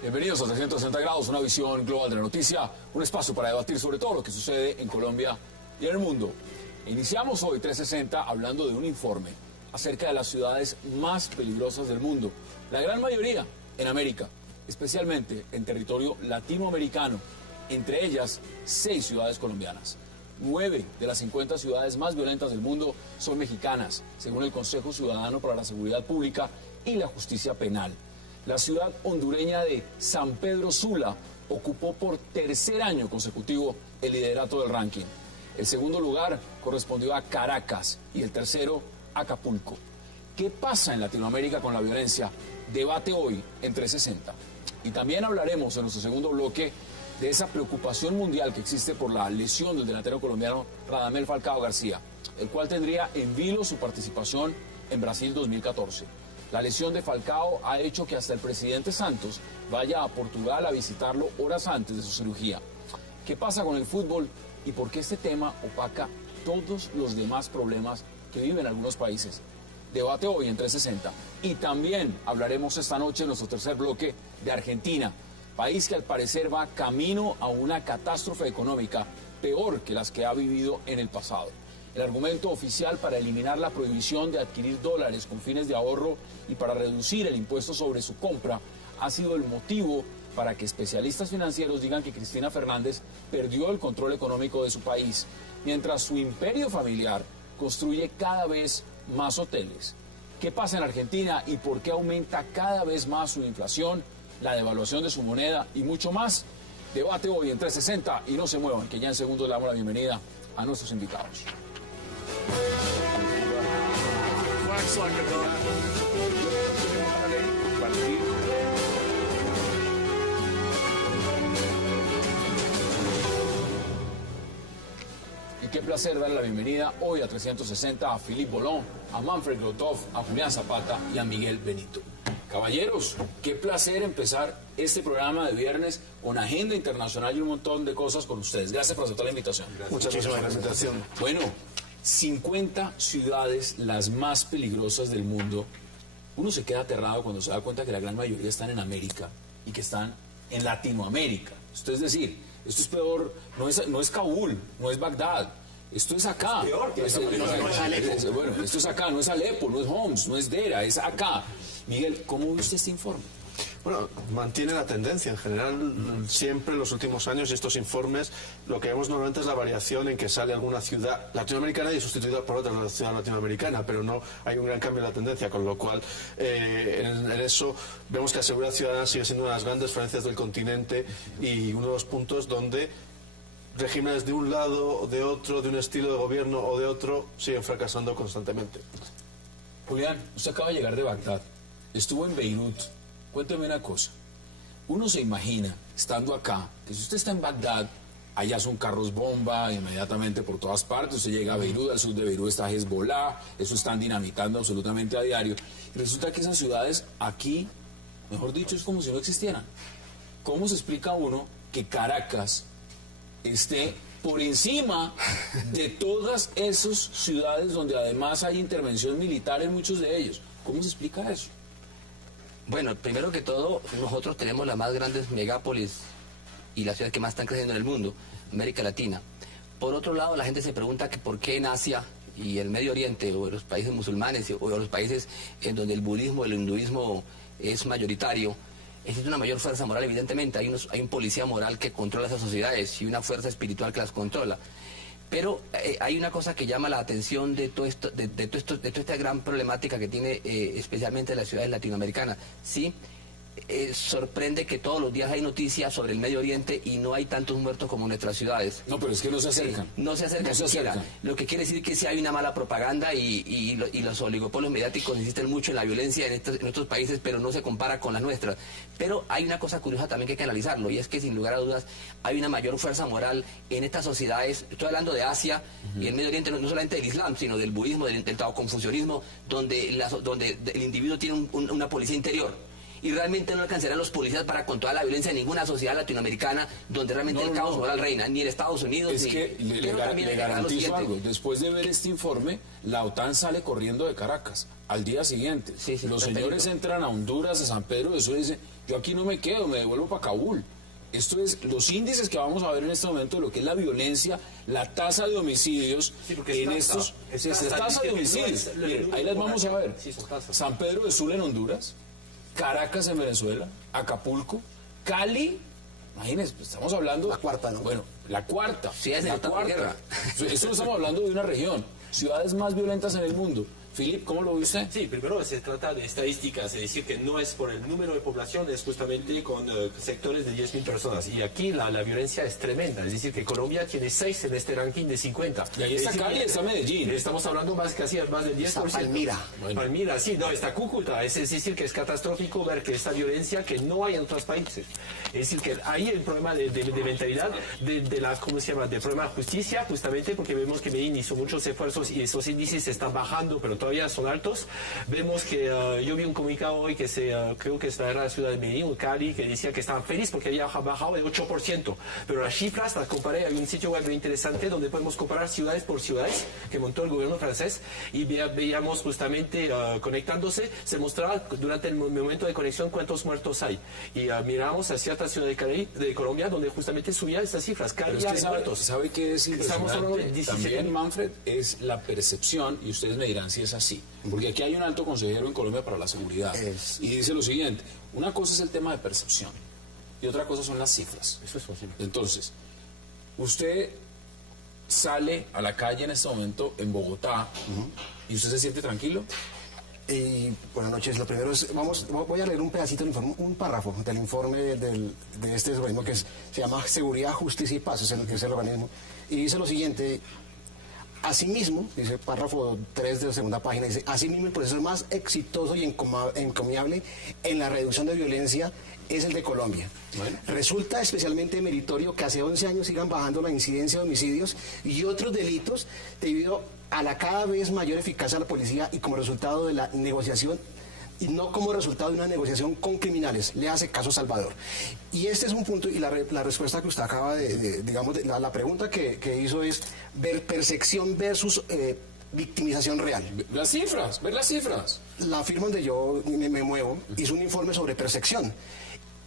Bienvenidos a 360 grados, una visión global de la noticia, un espacio para debatir sobre todo lo que sucede en Colombia y en el mundo. Iniciamos hoy 360 hablando de un informe acerca de las ciudades más peligrosas del mundo, la gran mayoría en América, especialmente en territorio latinoamericano, entre ellas 6 ciudades colombianas. 9 de las 50 ciudades más violentas del mundo son mexicanas, según el Consejo Ciudadano para la Seguridad Pública y la Justicia Penal. La ciudad hondureña de San Pedro Sula ocupó por tercer año consecutivo el liderato del ranking. El segundo lugar correspondió a Caracas y el tercero Acapulco. ¿Qué pasa en Latinoamérica con la violencia? Debate hoy en 360. Y también hablaremos en nuestro segundo bloque de esa preocupación mundial que existe por la lesión del delantero colombiano Radamel Falcao García, el cual tendría en vilo su participación en Brasil 2014. La lesión de Falcao ha hecho que hasta el presidente Santos vaya a Portugal a visitarlo horas antes de su cirugía. ¿Qué pasa con el fútbol y por qué este tema opaca todos los demás problemas que viven algunos países? Debate hoy en 360. Y también hablaremos esta noche en nuestro tercer bloque de Argentina, país que al parecer va camino a una catástrofe económica peor que las que ha vivido en el pasado. El argumento oficial para eliminar la prohibición de adquirir dólares con fines de ahorro y para reducir el impuesto sobre su compra ha sido el motivo para que especialistas financieros digan que Cristina Fernández perdió el control económico de su país, mientras su imperio familiar construye cada vez más hoteles. ¿Qué pasa en Argentina y por qué aumenta cada vez más su inflación, la devaluación de su moneda y mucho más? Debate hoy en 360 y no se muevan, que ya en segundos le damos la bienvenida a nuestros invitados. Y qué placer darle la bienvenida hoy a 360 a Philippe Bollon, a Manfred Grotov, a Julián Zapata y a Miguel Benito. Caballeros, qué placer empezar este programa de viernes con agenda internacional y un montón de cosas con ustedes. Gracias por aceptar la invitación. Muchas gracias por la invitación. Bueno, 50 ciudades las más peligrosas del mundo. Uno se queda aterrado cuando se da cuenta que la gran mayoría están en América y que están en Latinoamérica. Esto es decir, esto es peor, no es Kabul, no es Bagdad, esto es acá. Es peor, no es Alepo. Bueno, esto es acá, no es Alepo, no es Homs, no es Dera, es acá. Miguel, ¿cómo viste este informe? Bueno, mantiene la tendencia en general, siempre en los últimos años estos informes, lo que vemos normalmente es la variación en que sale alguna ciudad latinoamericana y es sustituida por otra ciudad latinoamericana, pero no hay un gran cambio en la tendencia, con lo cual en eso vemos que la seguridad ciudadana sigue siendo una de las grandes falencias del continente y uno de los puntos donde regímenes de un lado, de otro, de un estilo de gobierno o de otro, siguen fracasando constantemente. Julián, usted acaba de llegar de Bagdad, estuvo en Beirut. Cuénteme una cosa, uno se imagina, estando acá, que si usted está en Bagdad, allá son carros bomba inmediatamente por todas partes, usted llega a Beirut, al sur de Beirut está Hezbollah, eso están dinamitando absolutamente a diario, y resulta que esas ciudades aquí, mejor dicho, es como si no existieran. ¿Cómo se explica uno que Caracas esté por encima de todas esas ciudades donde además hay intervención militar en muchos de ellos? ¿Cómo se explica eso? Bueno, primero que todo, nosotros tenemos las más grandes megápolis y las ciudades que más están creciendo en el mundo, América Latina. Por otro lado, la gente se pregunta que por qué en Asia y el Medio Oriente, o en los países musulmanes, o en los países en donde el budismo, el hinduismo es mayoritario, existe una mayor fuerza moral. Evidentemente, hay un policía moral que controla esas sociedades y una fuerza espiritual que las controla. Pero hay una cosa que llama la atención de todo esto, de toda esta gran problemática que tiene especialmente las ciudades latinoamericanas. Sí, sorprende que todos los días hay noticias sobre el Medio Oriente y no hay tantos muertos como en nuestras ciudades. No, pero es que no se acercan. Sí, no se acercan siquiera. Lo que quiere decir que sí hay una mala propaganda y los oligopolios mediáticos insisten mucho en la violencia en estos países, pero no se compara con las nuestras. Pero hay una cosa curiosa también que hay que analizarlo, y es que sin lugar a dudas hay una mayor fuerza moral en estas sociedades. Estoy hablando de Asia y el Medio Oriente, no solamente del Islam, sino del budismo, del taoconfucianismo, donde el individuo tiene una policía interior. y realmente no alcanzarán los policías para controlar la violencia en ninguna sociedad latinoamericana donde realmente el caos moral reina, ni en Estados Unidos, es ni... que le garantizo algo. Después de ver este informe, la OTAN sale corriendo de Caracas al día siguiente. Los señores entran a Honduras, a San Pedro de Sula y dicen, yo aquí no me quedo, me devuelvo para Kabul. Esto es los índices que vamos a ver en este momento de lo que es la violencia, la tasa de homicidios en estos... Es tasa de homicidios. Miren, ahí las vamos a ver. San Pedro de Sula en Honduras, Caracas en Venezuela, Acapulco, Cali, imagínense, estamos hablando... La cuarta, ¿no? Bueno, la cuarta. Sí, es la cuarta. Esto no estamos hablando de una región. Ciudades más violentas en el mundo. Philip, ¿cómo lo viste? Sí, primero se trata de estadísticas, es decir, que no es por el número de población, es justamente con sectores de 10.000 personas. Y aquí la violencia es tremenda, es decir, que Colombia tiene 6 en este ranking de 50. Y ahí está Cali, está Medellín. Estamos hablando casi más del 10%. Está Palmira. Bueno. Palmira, sí, no, está Cúcuta. Es decir, que es catastrófico ver que esta violencia que no hay en otros países. Es decir, que ahí el problema de mentalidad, de la, ¿cómo se llama?, de problema de justicia, justamente porque vemos que Medellín hizo muchos esfuerzos y esos índices están bajando, pero todavía son altos. Vemos que yo vi un comunicado hoy que creo que era la ciudad de Medellín o Cali, que decía que estaban felices porque había bajado de 8%, pero las cifras las comparé, hay un sitio web muy interesante donde podemos comparar ciudades por ciudades que montó el gobierno francés y veíamos justamente conectándose, se mostraba durante el momento de conexión cuántos muertos hay y miramos a ciertas ciudades de Colombia donde justamente subían estas cifras, Cali es que muertos. ¿Sabe qué es impresionante? También, Manfred, es la percepción, y ustedes me dirán si es así, porque aquí hay un alto consejero en Colombia para la seguridad y dice lo siguiente: una cosa es el tema de percepción y otra cosa son las cifras. Eso es posible. Entonces, usted sale a la calle en este momento en Bogotá y usted se siente tranquilo. Buenas noches. Lo primero es, voy a leer un pedacito del informe, un párrafo del informe de este organismo que se llama Seguridad, Justicia y Paz, es el organismo, y dice lo siguiente: asimismo, dice párrafo 3 de la segunda página, dice, asimismo el proceso más exitoso y encomiable en la reducción de violencia es el de Colombia. Bueno. Resulta especialmente meritorio que hace 11 años sigan bajando la incidencia de homicidios y otros delitos debido a la cada vez mayor eficacia de la policía y como resultado de la negociación, y no como resultado de una negociación con criminales. Le hace caso Salvador. Y este es un punto, y la respuesta que usted acaba digamos, la pregunta que hizo es ver percepción versus victimización real. Las cifras, ver las cifras. La firma donde yo me muevo hizo un informe sobre percepción.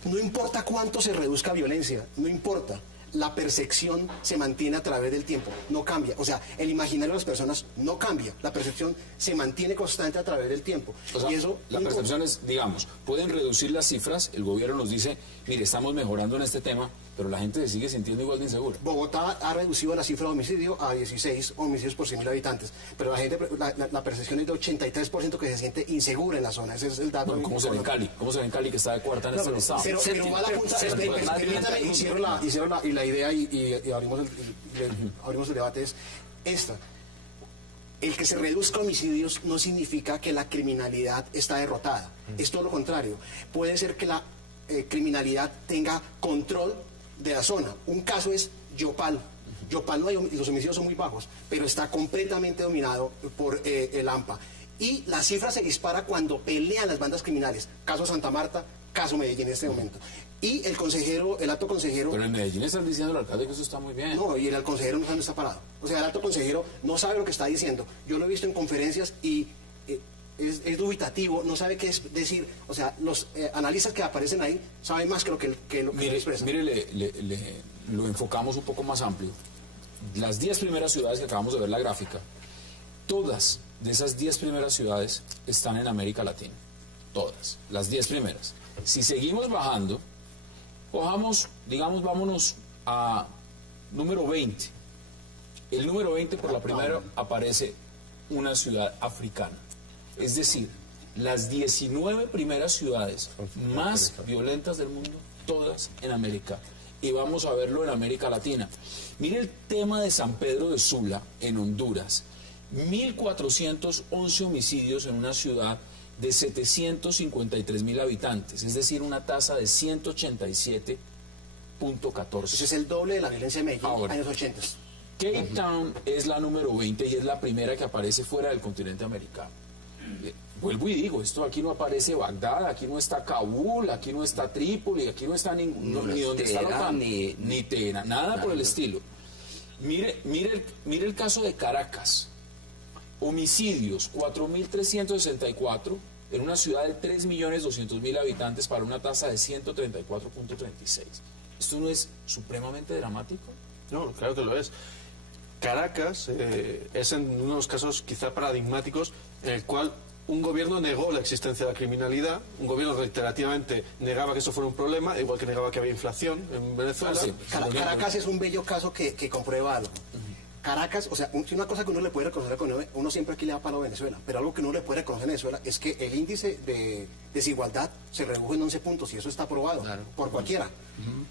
No importa cuánto se reduzca violencia, no importa. La percepción se mantiene a través del tiempo, no cambia. O sea, el imaginario de las personas no cambia. La percepción se mantiene constante a través del tiempo. O sea, y eso la percepción es, digamos, pueden reducir las cifras, el gobierno nos dice, mire, estamos mejorando en este tema, pero la gente se sigue sintiendo igual de insegura. Bogotá ha reducido la cifra de homicidio a 16 homicidios por 100.000 habitantes, pero la gente, la percepción es de 83% que se siente insegura en la zona. Ese es el dato. Bueno, ¿cómo se ve en Cali? ¿Cómo se ve en Cali que está de cuarta en este estado? Pero va a la punta, permítame, hicieron la idea y abrimos el debate, es esta. El que se reduzca homicidios no significa que la criminalidad está derrotada, es todo lo contrario. Puede ser que la criminalidad tenga control de la zona. Un caso es Yopal. Yopal no hay, los homicidios son muy bajos, pero está completamente dominado por el AMPA. Y la cifra se dispara cuando pelean las bandas criminales. Caso Santa Marta, caso Medellín en este momento. Y el consejero, el alto consejero... Pero en Medellín están diciendo al alcalde que eso está muy bien. No, y el consejero no sabe dónde está parado. O sea, el alto consejero no sabe lo que está diciendo. Yo lo he visto en conferencias y es dubitativo, no sabe qué es decir. O sea, los analistas que aparecen ahí saben más que lo que expresan. Mire, lo enfocamos un poco más amplio. Las 10 primeras ciudades que acabamos de ver la gráfica, todas de esas 10 primeras ciudades están en América Latina. Todas, las 10 primeras. Si seguimos bajando, cojamos, digamos, vámonos a número 20. El número 20 por la primera aparece una ciudad africana. Es decir, las 19 primeras ciudades más violentas del mundo, todas en América. Y vamos a verlo en América Latina. Mire el tema de San Pedro de Sula, en Honduras. 1.411 homicidios en una ciudad de 753.000 habitantes, es decir, una tasa de 187.14. Ese es el doble de la violencia de Medellín en años 80. Cape Town es la número 20 y es la primera que aparece fuera del continente americano. Vuelvo y digo, esto aquí no aparece Bagdad, aquí no está Kabul, aquí no está Trípoli, aquí no está ni donde está la OTAN, ni Teherán, nada por el estilo. Mire el caso de Caracas. Homicidios, 4.364 en una ciudad de 3.200.000 habitantes para una tasa de 134.36. ¿Esto no es supremamente dramático? No, claro que lo es. Caracas es en unos casos quizá paradigmáticos en el cual un gobierno negó la existencia de la criminalidad, un gobierno reiterativamente negaba que eso fuera un problema, igual que negaba que había inflación en Venezuela. Sí, Caracas es un bello caso que comprueba algo. Caracas, o sea, una cosa que uno le puede reconocer a Colombia, uno siempre aquí le da palo a Venezuela, pero algo que uno le puede reconocer a Venezuela es que el índice de desigualdad se redujo en 11 puntos y eso está aprobado por cualquiera.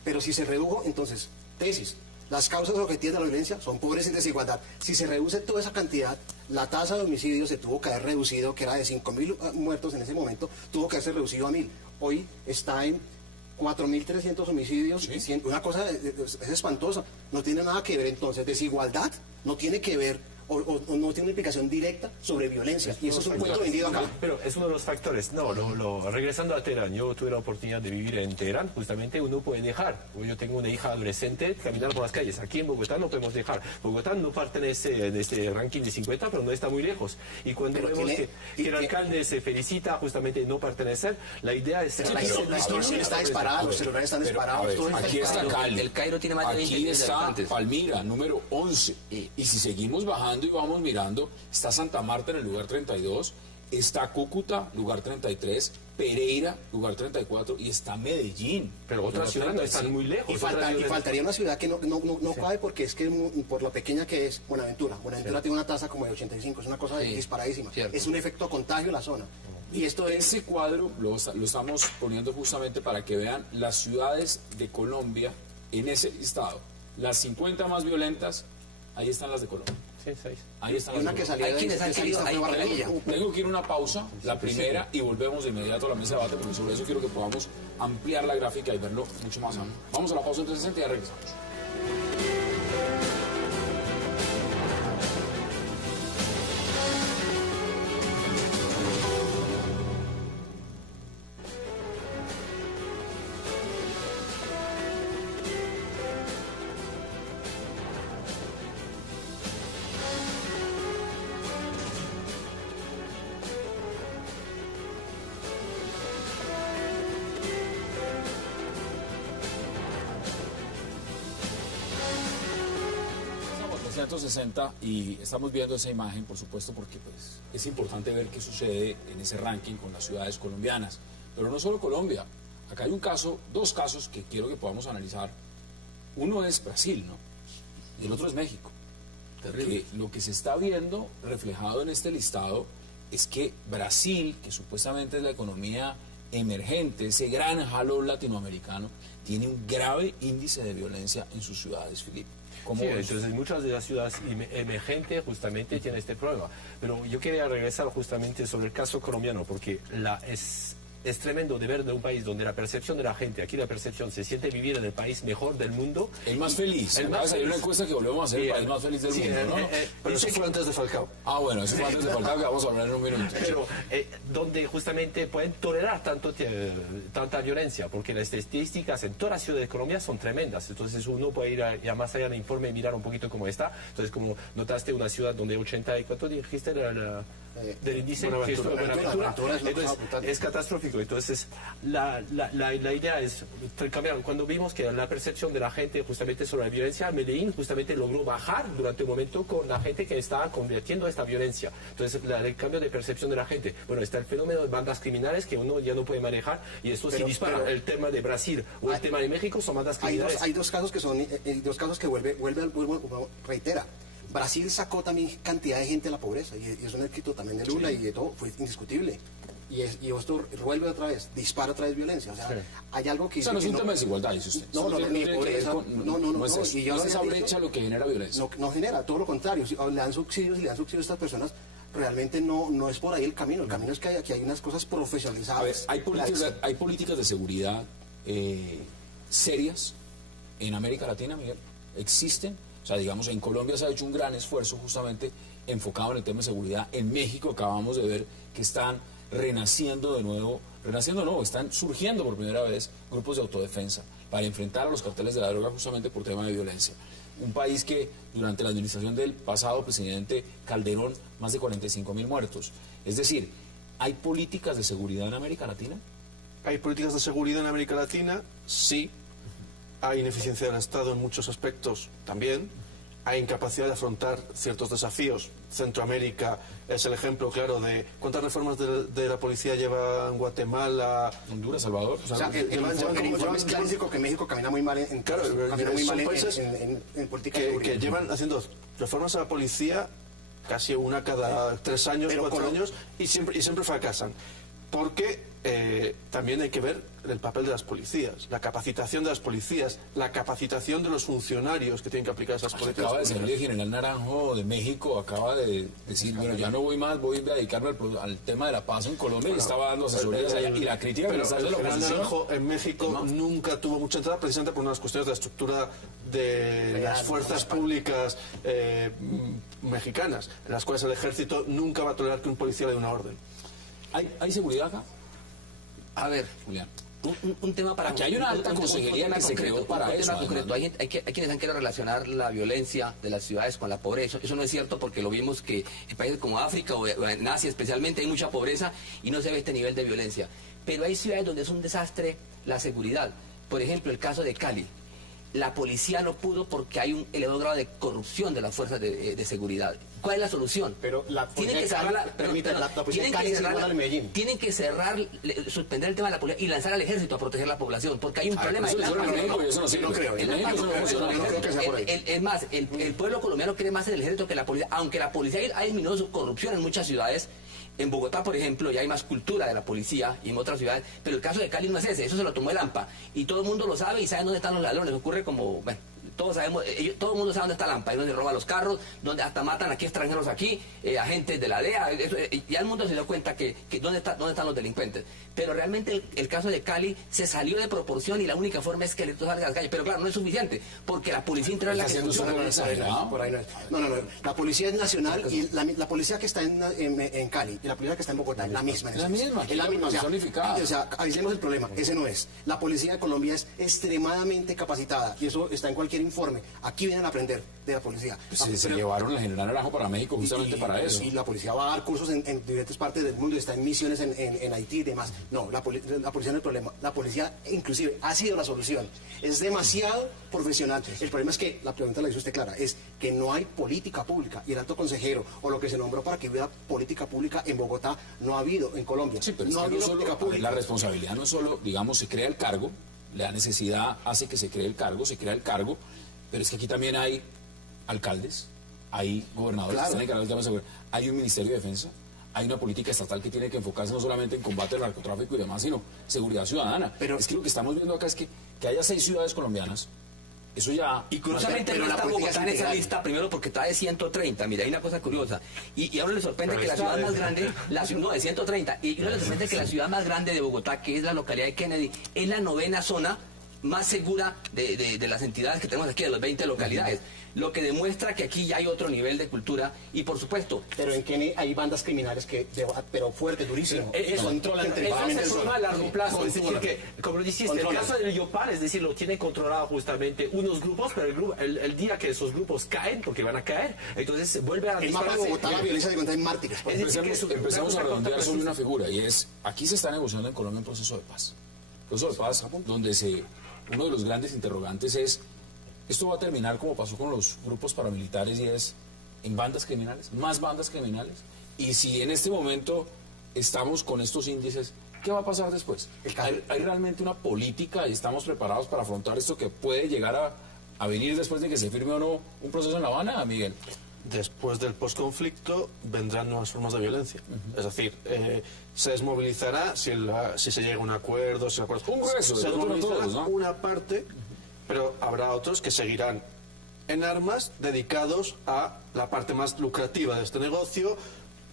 Pero si se redujo, entonces, tesis, las causas objetivas de la violencia son pobreza y desigualdad. Si se reduce toda esa cantidad, la tasa de homicidios se tuvo que haber reducido, que era de 5.000 muertos en ese momento, tuvo que haberse reducido a 1.000. Hoy está en 4.300 homicidios, ¿Sí? Una cosa es espantosa, no tiene nada que ver entonces, desigualdad no tiene que ver o no tiene una implicación directa sobre violencia, y eso es un cuento vendido acá. Pero es uno de los factores. No, regresando a Teherán, yo tuve la oportunidad de vivir en Teherán, justamente uno puede dejar, yo tengo una hija adolescente, caminar por las calles. Aquí en Bogotá no podemos dejar. Bogotá no pertenece en este ranking de 50, pero no está muy lejos. Y cuando vemos que el alcalde se felicita justamente de no pertenecer, la idea es... La extorsión está disparada, los celulares están disparados. Aquí está Cali, El Cairo tiene más de 20 aquí millones de está habitantes. Palmira, número 11. Y si seguimos bajando y vamos mirando, está Santa Marta en el lugar 32, está Cúcuta, lugar 33, Pereira, lugar 34, y está Medellín. Pero otras ciudades no están muy lejos. Y faltaría una ciudad que no cabe porque es que por lo pequeña que es Buenaventura. Buenaventura tiene una tasa como de 85, es una cosa disparadísima. Cierto. Es un efecto contagio en la zona. Y esto es... Ese cuadro lo estamos poniendo justamente para que vean las ciudades de Colombia en ese listado. Las 50 más violentas, ahí están las de Colombia. Sí, 6. Ahí están Una las de que Colombia. salía Hay quienes han esa querido- lista fue hay- Barranquilla. Tengo que ir a una pausa, la primera, y volvemos de inmediato a la mesa de debate, porque sobre eso quiero que podamos ampliar la gráfica y verlo mucho más amplio. Vamos a la pausa en 360 y ya regresamos. Estamos en 360 y estamos viendo esa imagen, por supuesto, porque pues, es importante ver qué sucede en ese ranking con las ciudades colombianas. Pero no solo Colombia. Acá hay dos casos que quiero que podamos analizar. Uno es Brasil, ¿no? Y el otro es México. Porque lo que se está viendo reflejado en este listado es que Brasil, que supuestamente es la economía emergente, ese gran jalón latinoamericano, tiene un grave índice de violencia en sus ciudades, Filipe. ¿Cómo Sí, ves? entonces muchas de las ciudades emergentes justamente tienen este problema. Pero yo quería regresar justamente sobre el caso colombiano, porque es tremendo de ver de un país donde la percepción de la gente, aquí la percepción se siente vivir en el país mejor del mundo. El más feliz. El Acaba más de salir una feliz. encuesta que volvemos a ser el Sí, país más feliz del sí, mundo, ¿no? Pero eso fue antes de Falcao. Ah, bueno, eso fue antes de Falcao, que vamos a hablar en un minuto. Pero donde justamente pueden tolerar tanta violencia, porque las estadísticas en todas las ciudades de Colombia son tremendas. Entonces uno puede ir ya más allá del informe y mirar un poquito cómo está. Entonces, como notaste, una ciudad donde 80 y ¿cuánto dijiste del índice? Buenaventura. Buenaventura es una cosa Entonces, brutal. es catastrófico. Entonces, la idea es cambiar. Cuando vimos que la percepción de la gente justamente sobre la violencia, Medellín justamente logró bajar durante un momento con la gente que estaba convirtiendo esta violencia. Entonces, el cambio de percepción de la gente. Bueno, está el fenómeno de bandas criminales que uno ya no puede manejar y esto se dispara. El tema de Brasil o el tema de México son bandas criminales. Hay dos casos que reitera. Brasil sacó también cantidad de gente de la pobreza y es un éxito también de Lula y de todo, fue indiscutible. Y esto vuelve otra vez, dispara otra vez violencia. O sea, hay algo que... O sea, no es un tema de desigualdad, dice usted. No, Eso ni de tiene que ver pobreza. con- No es eso. y yo No lo es esa había brecha dicho. lo que genera violencia. No genera, todo lo contrario. Si le dan subsidios a estas personas, realmente no es por ahí el camino. El camino es que aquí hay unas cosas profesionalizadas. A ver, hay políticas de seguridad serias en América Latina, Miguel. Existen. O sea, digamos, en Colombia se ha hecho un gran esfuerzo justamente enfocado en el tema de seguridad. En México acabamos de ver que están renaciendo de nuevo, renaciendo no, están surgiendo por primera vez grupos de autodefensa para enfrentar a los carteles de la droga justamente por tema de violencia. Un país que durante la administración del pasado presidente Calderón, más de 45.000 muertos. Es decir, ¿hay políticas de seguridad en América Latina? ¿Hay políticas de seguridad en América Latina? Sí. Hay ineficiencia del Estado en muchos aspectos también. Hay incapacidad de afrontar ciertos desafíos. Centroamérica es el ejemplo claro de cuántas reformas de la policía lleva en Guatemala, Honduras, Salvador. O sea, el informe es clásico que México camina muy mal en política de seguridad. que llevan haciendo reformas a la policía casi una cada 3 años, 4 años, y siempre fracasan. Porque también hay que ver el papel de las policías, la capacitación de las policías, la capacitación de los funcionarios que tienen que aplicar esas políticas. Acaba de salir el general Naranjo de México, acaba de decir, bueno, ya no voy más, voy a dedicarme al tema de la paz en Colombia, y estaba dando asesorías allá, y la crítica que pero le hace la el general oposición. Naranjo en México nunca tuvo mucha entrada, precisamente por unas cuestiones de la estructura de las fuerzas públicas mexicanas, en las cuales el ejército nunca va a tolerar que un policía le dé una orden. ¿Hay seguridad acá, A ver, Julián? un tema para... Aquí hay una alta consejería que se creó para eso, concreto. Hay quienes han querido relacionar la violencia de las ciudades con la pobreza. Eso no es cierto, porque lo vimos que en países como África o en Asia especialmente hay mucha pobreza y no se ve este nivel de violencia. Pero hay ciudades donde es un desastre la seguridad. Por ejemplo, el caso de Cali. La policía no pudo porque hay un elevado grado de corrupción de las fuerzas de seguridad. ¿Cuál es la solución? Pero la tienen que cerrar tienen que cerrar, suspender el tema de la policía y lanzar al ejército a proteger la población, porque hay un problema de es más, el pueblo colombiano cree más en el ejército que la policía, aunque la policía ha disminuido su corrupción en muchas ciudades. En Bogotá, por ejemplo, ya hay más cultura de la policía y en otras ciudades, pero el caso de Cali no es ese, eso se lo tomó el AMPA y todo el mundo lo sabe y sabe dónde están los ladrones. Ocurre como, bueno, todos sabemos, todo el mundo sabe dónde está el AMPA, y donde roban los carros, donde hasta matan aquí extranjeros aquí, agentes de la DEA, ya el mundo se dio cuenta que dónde están los delincuentes. Pero realmente el caso de Cali se salió de proporción y la única forma es que el salga a las calles. Pero claro, no es suficiente, porque la policía interior es la que funciona. Por ahí no es. No. La policía es nacional y la policía que está en Cali y la policía que está en Bogotá es la misma. Es la misma. Es la misma. O sea, avisemos el problema. Ese no es. La policía de Colombia es extremadamente capacitada y eso está en cualquier informe. Aquí vienen a aprender de la policía. Se llevaron al general Naranjo para México justamente para eso. Y la policía va a dar cursos en diferentes partes del mundo, está en misiones en Haití y demás. No, la policía no es el problema. La policía inclusive ha sido la solución. Es demasiado profesional. El problema es que, la pregunta la hizo usted clara, es que no hay política pública. Y el alto consejero, o lo que se nombró para que hubiera política pública en Bogotá, no ha habido en Colombia. Sí, pero no ha habido política pública. La responsabilidad no es solo, digamos, se crea el cargo, la necesidad hace que se cree el cargo, se crea el cargo, pero es que aquí también hay alcaldes, hay gobernadores que están encargados del tema de seguridad, hay un Ministerio de Defensa, hay una política estatal que tiene que enfocarse no solamente en combate al narcotráfico y demás, sino seguridad ciudadana. Pero es que lo que estamos viendo acá es que haya 6 ciudades colombianas, eso ya... Y curiosamente no está Bogotá en esa lista, primero porque está de 130, mira, hay una cosa curiosa, y ahora le sorprende que la ciudad más grande, no, de 130, y ahora le sorprende que la ciudad más grande de Bogotá, que es la localidad de Kennedy, es la 9ª zona más segura de las entidades que tenemos aquí, de las 20 localidades. Lo que demuestra que aquí ya hay otro nivel de cultura y, por supuesto... Pero en Kennedy hay bandas criminales pero fuerte, durísimo. Controlan el problema a largo plazo. Es decir, que, como lo dijiste, el caso del Yopal, es decir, lo tienen controlado justamente unos grupos, pero el día que esos grupos caen, porque van a caer, entonces vuelve a... El mapa de Bogotá, la violencia se encuentra en mártires. Empecemos a redondear sobre una figura, y es, aquí se está negociando en Colombia un proceso de paz. Proceso de paz donde uno de los grandes interrogantes es, ¿esto va a terminar como pasó con los grupos paramilitares y es en bandas criminales, más bandas criminales? Y si en este momento estamos con estos índices, ¿qué va a pasar después? ¿Hay realmente una política y estamos preparados para afrontar esto que puede llegar a venir después de que se firme o no un proceso en La Habana, Miguel? Después del posconflicto vendrán nuevas formas de violencia. Es decir, se desmovilizará si se llega a un acuerdo. Se desmovilizará una parte, pero habrá otros que seguirán en armas dedicados a la parte más lucrativa de este negocio,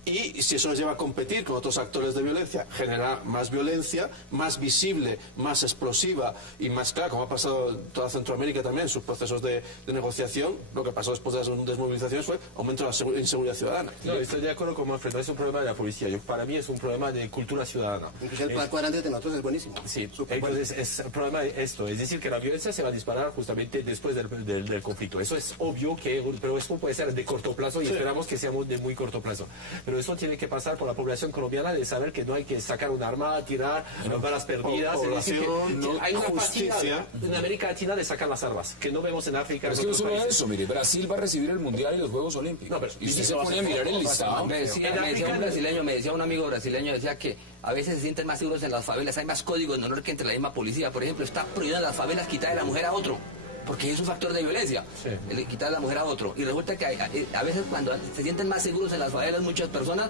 Y si eso nos lleva a competir con otros actores de violencia, genera más violencia, más visible, más explosiva y más clara, como ha pasado en toda Centroamérica también, en sus procesos de negociación. Lo que pasó después de las desmovilizaciones fue aumento de la inseguridad ciudadana. No, estoy de acuerdo con Manfred, no es un problema de la policía. Para mí es un problema de cultura ciudadana. Incluso el plan cuadrante de nosotros es buenísimo. Sí, Superbueno. entonces es el problema de esto, es decir, que la violencia se va a disparar justamente después del conflicto. Eso es obvio, pero eso puede ser de corto plazo y esperamos que sea de muy corto plazo. Pero eso tiene que pasar por la población colombiana de saber que no hay que sacar un arma, tirar balas perdidas. Es decir, que hay una facilidad en América Latina de sacar las armas, que no vemos en África. Pero es que no solo eso, mire, Brasil va a recibir el Mundial y los Juegos Olímpicos. No, pero, y usted se pone a mirar el listado. Me decía un amigo brasileño, decía que a veces se sienten más seguros en las favelas, hay más códigos de honor que entre la misma policía. Por ejemplo, está prohibido en las favelas quitar a la mujer a otro, porque es un factor de violencia, el quitar a la mujer a otro. Y resulta que a veces cuando se sienten más seguros en las favelas muchas personas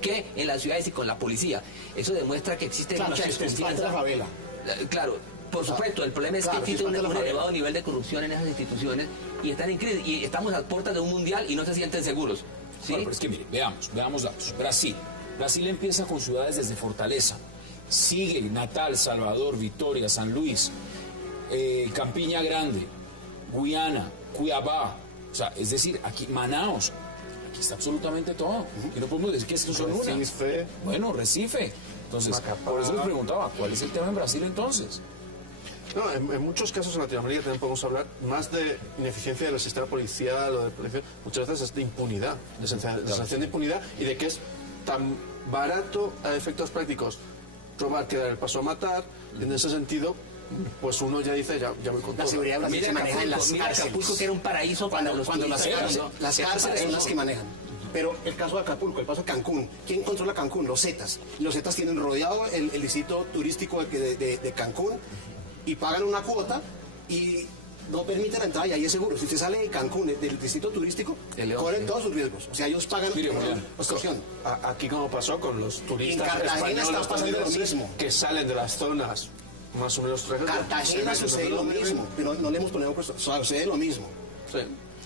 que en las ciudades y con la policía. Eso demuestra que existe mucha desconfianza. La favela. Claro, por supuesto, el problema es que existe un elevado nivel de corrupción en esas instituciones y están en crisis. Y estamos a puertas de un mundial y no se sienten seguros. ¿Sí? Bueno, pero es que mire, veamos datos. Brasil empieza con ciudades desde Fortaleza, sigue Natal, Salvador, Vitoria, San Luis, Campiña Grande, Guyana, Cuiabá, o sea, es decir, aquí Manaos, aquí está absolutamente todo. Y no podemos decir que estos son unas. Recife. Bueno, Recife. Entonces, por eso les preguntaba, ¿cuál es el tema en Brasil entonces? No, en muchos casos en Latinoamérica también podemos hablar más de ineficiencia del sistema policial o de policía, muchas veces es de impunidad, de sensación de impunidad y de que es tan barato a efectos prácticos robar, tirar el paso a matar. En ese sentido, pues uno ya dice, ya voy con La todo. seguridad de Brasil se maneja en las cárceles. Acapulco, que era un paraíso cuando Las cárceles son las que manejan. Pero el caso de Acapulco, el caso de Cancún, ¿quién controla Cancún? Los Zetas. Los Zetas tienen rodeado el distrito turístico de Cancún y pagan una cuota y no permiten la entrada y ahí es seguro. Si usted sale de Cancún, del distrito turístico, corren todos sus riesgos. O sea, ellos pagan excursión. Aquí como pasó con los turistas En Cartagena está pasando lo mismo. que salen de las zonas más o menos... Cartagena sucede lo mismo, pero no le hemos ponido puesto. Sucede lo mismo. Sí.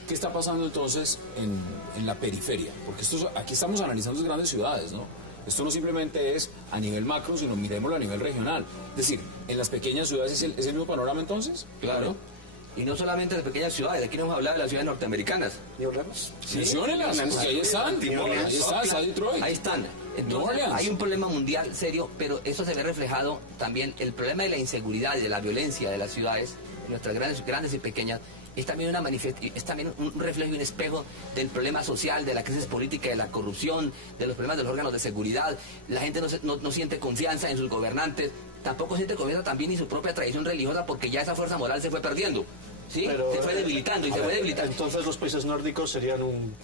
¿Qué está pasando entonces en la periferia? Porque aquí estamos analizando las grandes ciudades, ¿no? Esto no simplemente es a nivel macro, sino miremoslo a nivel regional. Es decir, en las pequeñas ciudades es el mismo panorama entonces. Claro. Y no solamente en las pequeñas ciudades, aquí no hemos hablado de las ciudades norteamericanas. Sí, menciónelas, porque ahí están. Está Detroit. Ahí están. Entonces, hay un problema mundial serio, pero eso se ve reflejado también. El problema de la inseguridad y de la violencia de las ciudades, nuestras grandes y pequeñas, es también un reflejo y un espejo del problema social, de la crisis política, de la corrupción, de los problemas de los órganos de seguridad. La gente no siente confianza en sus gobernantes, tampoco siente confianza también en su propia tradición religiosa, porque ya esa fuerza moral se fue perdiendo, ¿sí? Se fue debilitando y se fue debilitando. Entonces los países nórdicos serían un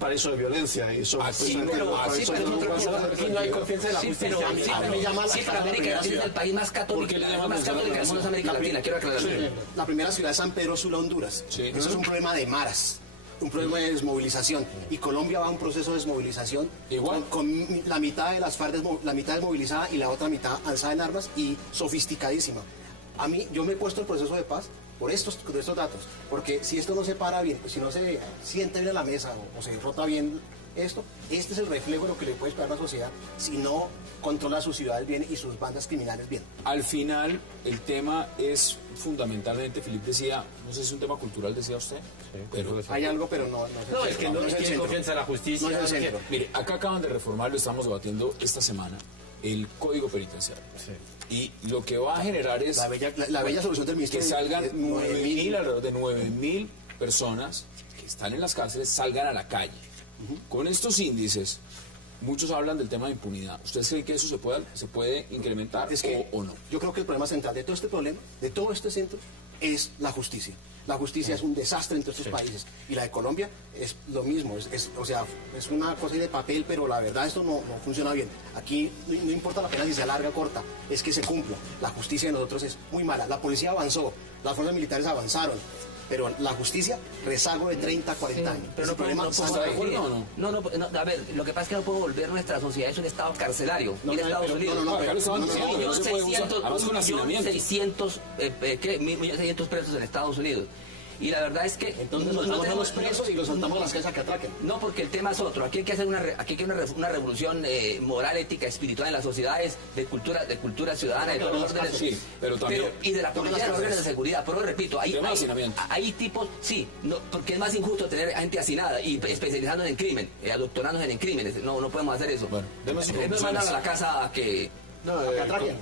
paraíso de violencia y eso aquí no hay confianza en la justicia. Para América Latina es el país más católico del mundo es América Latina, quiero aclararlo. La primera ciudad es San Pedro Sula, Honduras. Eso es un problema de maras, un problema de desmovilización. Y Colombia va a un proceso de desmovilización con la mitad de las FARC, la mitad desmovilizada y la otra mitad alzada en armas y sofisticadísima. A mí, yo me he puesto el proceso de paz por estos datos, porque si esto no se para bien, si no se sienta bien a la mesa o se rota bien esto, este es el reflejo de lo que le puede esperar a la sociedad si no controla sus ciudades bien y sus bandas criminales bien. Al final, el tema es fundamentalmente, Felipe decía, no sé si es un tema cultural, decía usted, pero hay algo, pero no es que no tiene confianza en la justicia. No es el centro. Mire, acá acaban de reformar, lo estamos debatiendo esta semana, el Código Penitenciario. Y lo que va a generar es la bella solución del ministerio, que salgan 9.000, alrededor de 9.000 personas que están en las cárceles, salgan a la calle. Con estos índices, muchos hablan del tema de impunidad. ¿Ustedes creen que eso se puede incrementar o no? Yo creo que el problema central de todo este problema, de todo este centro, es la justicia. La justicia es un desastre en todos estos países. Y la de Colombia es lo mismo. O sea, es una cosa de papel, pero la verdad esto no funciona bien. Aquí no importa la pena si sea larga o corta, es que se cumpla. La justicia de nosotros es muy mala. La policía avanzó, las fuerzas militares avanzaron, pero la justicia rezago de 30, 40 años. Pero no podemos a ver, lo que pasa es que no podemos volver nuestra sociedad, es un estado carcelario. Mira Estados Unidos. Acá lo estaban diciendo, no se puede usar, además con hacinamiento. 1.600.000 presos en Estados Unidos. Y la verdad es que... Entonces nos dejamos a los presos y los saltamos a las casas que ataquen. No, porque el tema es otro. Aquí hay que hacer una revolución moral, ética, espiritual en las sociedades, de cultura ciudadana, de todos los órdenes. Sí, pero también... y de la policía, de los órdenes de seguridad. Pero repito, hay tipos... Sí, no, porque es más injusto tener gente hacinada y especializándonos en crimen, adoctrándose en crímenes. No podemos hacer eso. Bueno, es no mandar a la casa que... No,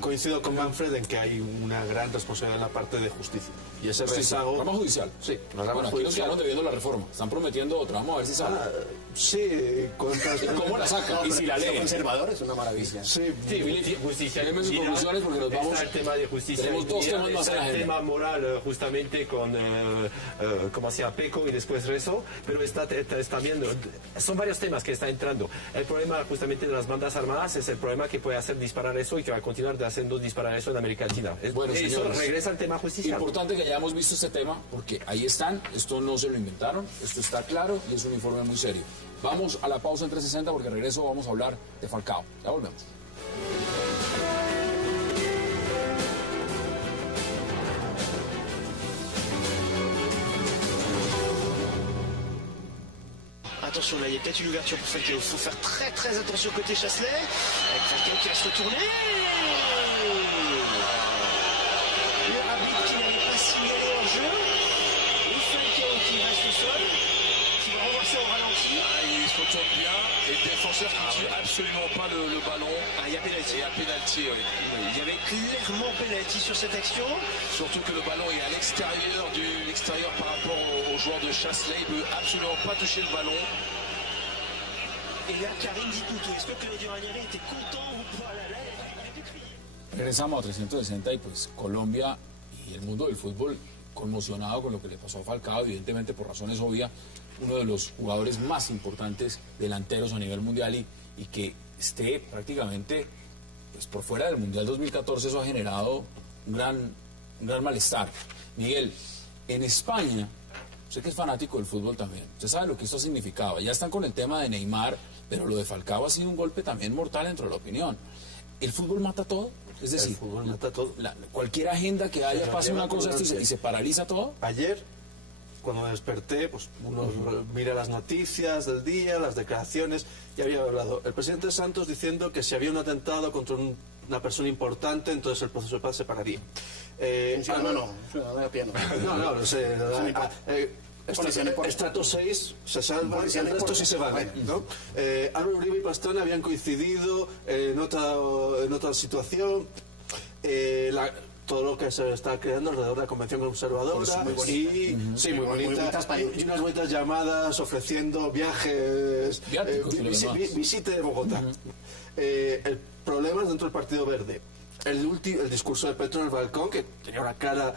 coincido con Manfred en que hay una gran responsabilidad en la parte de justicia. Y ese Justicia, rezago... rama judicial. Sí, la Bueno, rama aquí nos judicial. quedaron debiendo la reforma. Están prometiendo otra. Vamos a ver si sale. Sí, ¿cuántas... ¿Cómo la sacan? Y si la Los leen. conservadores, una maravilla. Sí, Justicia. Deme sus conclusiones porque nos vamos... Está el tema de justicia. Tenemos dos temas más en la Está el agenda. tema moral justamente con, ¿cómo se llama? Peco y después Rezo, pero está viendo, son varios temas que está entrando. El problema justamente de las bandas armadas es el problema que puede hacer disparar eso y que va a continuar haciendo disparar eso en América Latina. Bueno, eso señores, regresa al tema justicia. Importante que hayamos visto este tema porque ahí están, esto no se lo inventaron, esto está claro y es un informe muy serio. Vamos a la pausa en 360 porque regreso vamos a hablar de Falcao. Ya volvemos. Attention, là, il y a peut-être une ouverture pour Falcao. Il faut faire très très attention côté Chasselet. Avec Falcao qui va se retourner. Le arbitre qui n'avait pas signalé en jeu. Et Falcao qui reste au sol. Qui va revoir ça au ralenti. Il se retourne bien. Et le défenseur qui ne tue absolument pas le ballon. Il y a pénalty. Et un pénalty, oui. Il y avait clairement pénalty sur cette action. Surtout que le ballon est à l'extérieur par rapport au joueur de Chasselet. Il ne peut absolument pas toucher le ballon. Et là, Karim dit tout. Est-ce que Claudio Ranieri était content ou pas? Là, il a dû crier. Regresamos a 360 y pues Colombia y el mundo del fútbol conmocionado con lo que le pasó a Falcao, evidentemente por razones obvias, uno de los jugadores más importantes delanteros a nivel mundial y que esté prácticamente pues por fuera del Mundial 2014, eso ha generado un gran malestar. Miguel, en España, usted que es fanático del fútbol también, usted sabe lo que esto significaba, ya están con el tema de Neymar, pero lo de Falcao ha sido un golpe también mortal dentro de la opinión. ¿El fútbol mata todo? Es decir, el fútbol mata todo. Cualquier agenda que haya, pase una cosa esto y se paraliza todo. Ayer, cuando me desperté, pues uno mira las noticias del día, las declaraciones, y había hablado el presidente Santos diciendo que si había un atentado contra una persona importante, entonces el proceso de paz se pararía. No sé. Estrato 6 se salva, el resto sí se vale, ¿no? Álvaro Uribe y Pastrana habían coincidido en otra situación. Todo lo que se está creando alrededor de la Convención Conservadora y muy bonita, y unas bonitas llamadas ofreciendo viajes, visite Bogotá. El problema es dentro del Partido Verde. El discurso de Petro en el balcón, que tenía una clara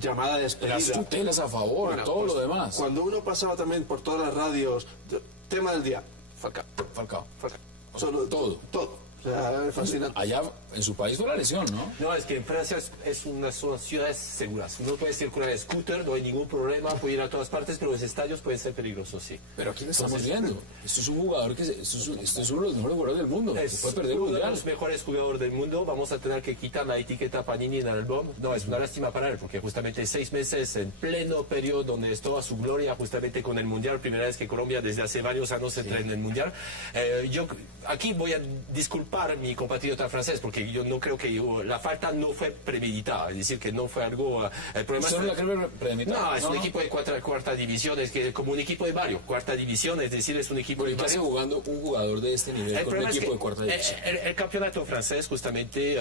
llamada de despedida. Las tutelas a favor, bueno, todo lo demás. Cuando uno pasaba también por todas las radios, tema del día, Falcao. Solo, todo. O sea, es fascinante. Allá en su país fue la lesión, ¿no? No, es que en Francia son ciudades seguras. Uno puede circular en scooter, no hay ningún problema, puede ir a todas partes, pero los estadios pueden ser peligrosos, sí. Pero aquí lo estamos viendo. Esto es un jugador esto es uno de los mejores jugadores del mundo. Es puede perder el uno mundial. de los mejores jugadores del mundo. Vamos a tener que quitar la etiqueta Panini en el álbum. No, es una lástima para él, porque justamente 6 meses en pleno periodo donde estuvo a su gloria, justamente con el mundial, primera vez que Colombia desde hace varios años entra en el mundial. Yo aquí voy a disculpar a mi compatriota francés, porque yo no creo que la falta no fue premeditada, es decir, que no fue algo... el problema ¿Usted no la cree premeditada? No, es un equipo de cuarta división, es que como un equipo de barrio, cuarta división, es decir, es un equipo de barrio. ¿Qué hace jugando un jugador de este nivel con un equipo de cuarta división? El campeonato francés justamente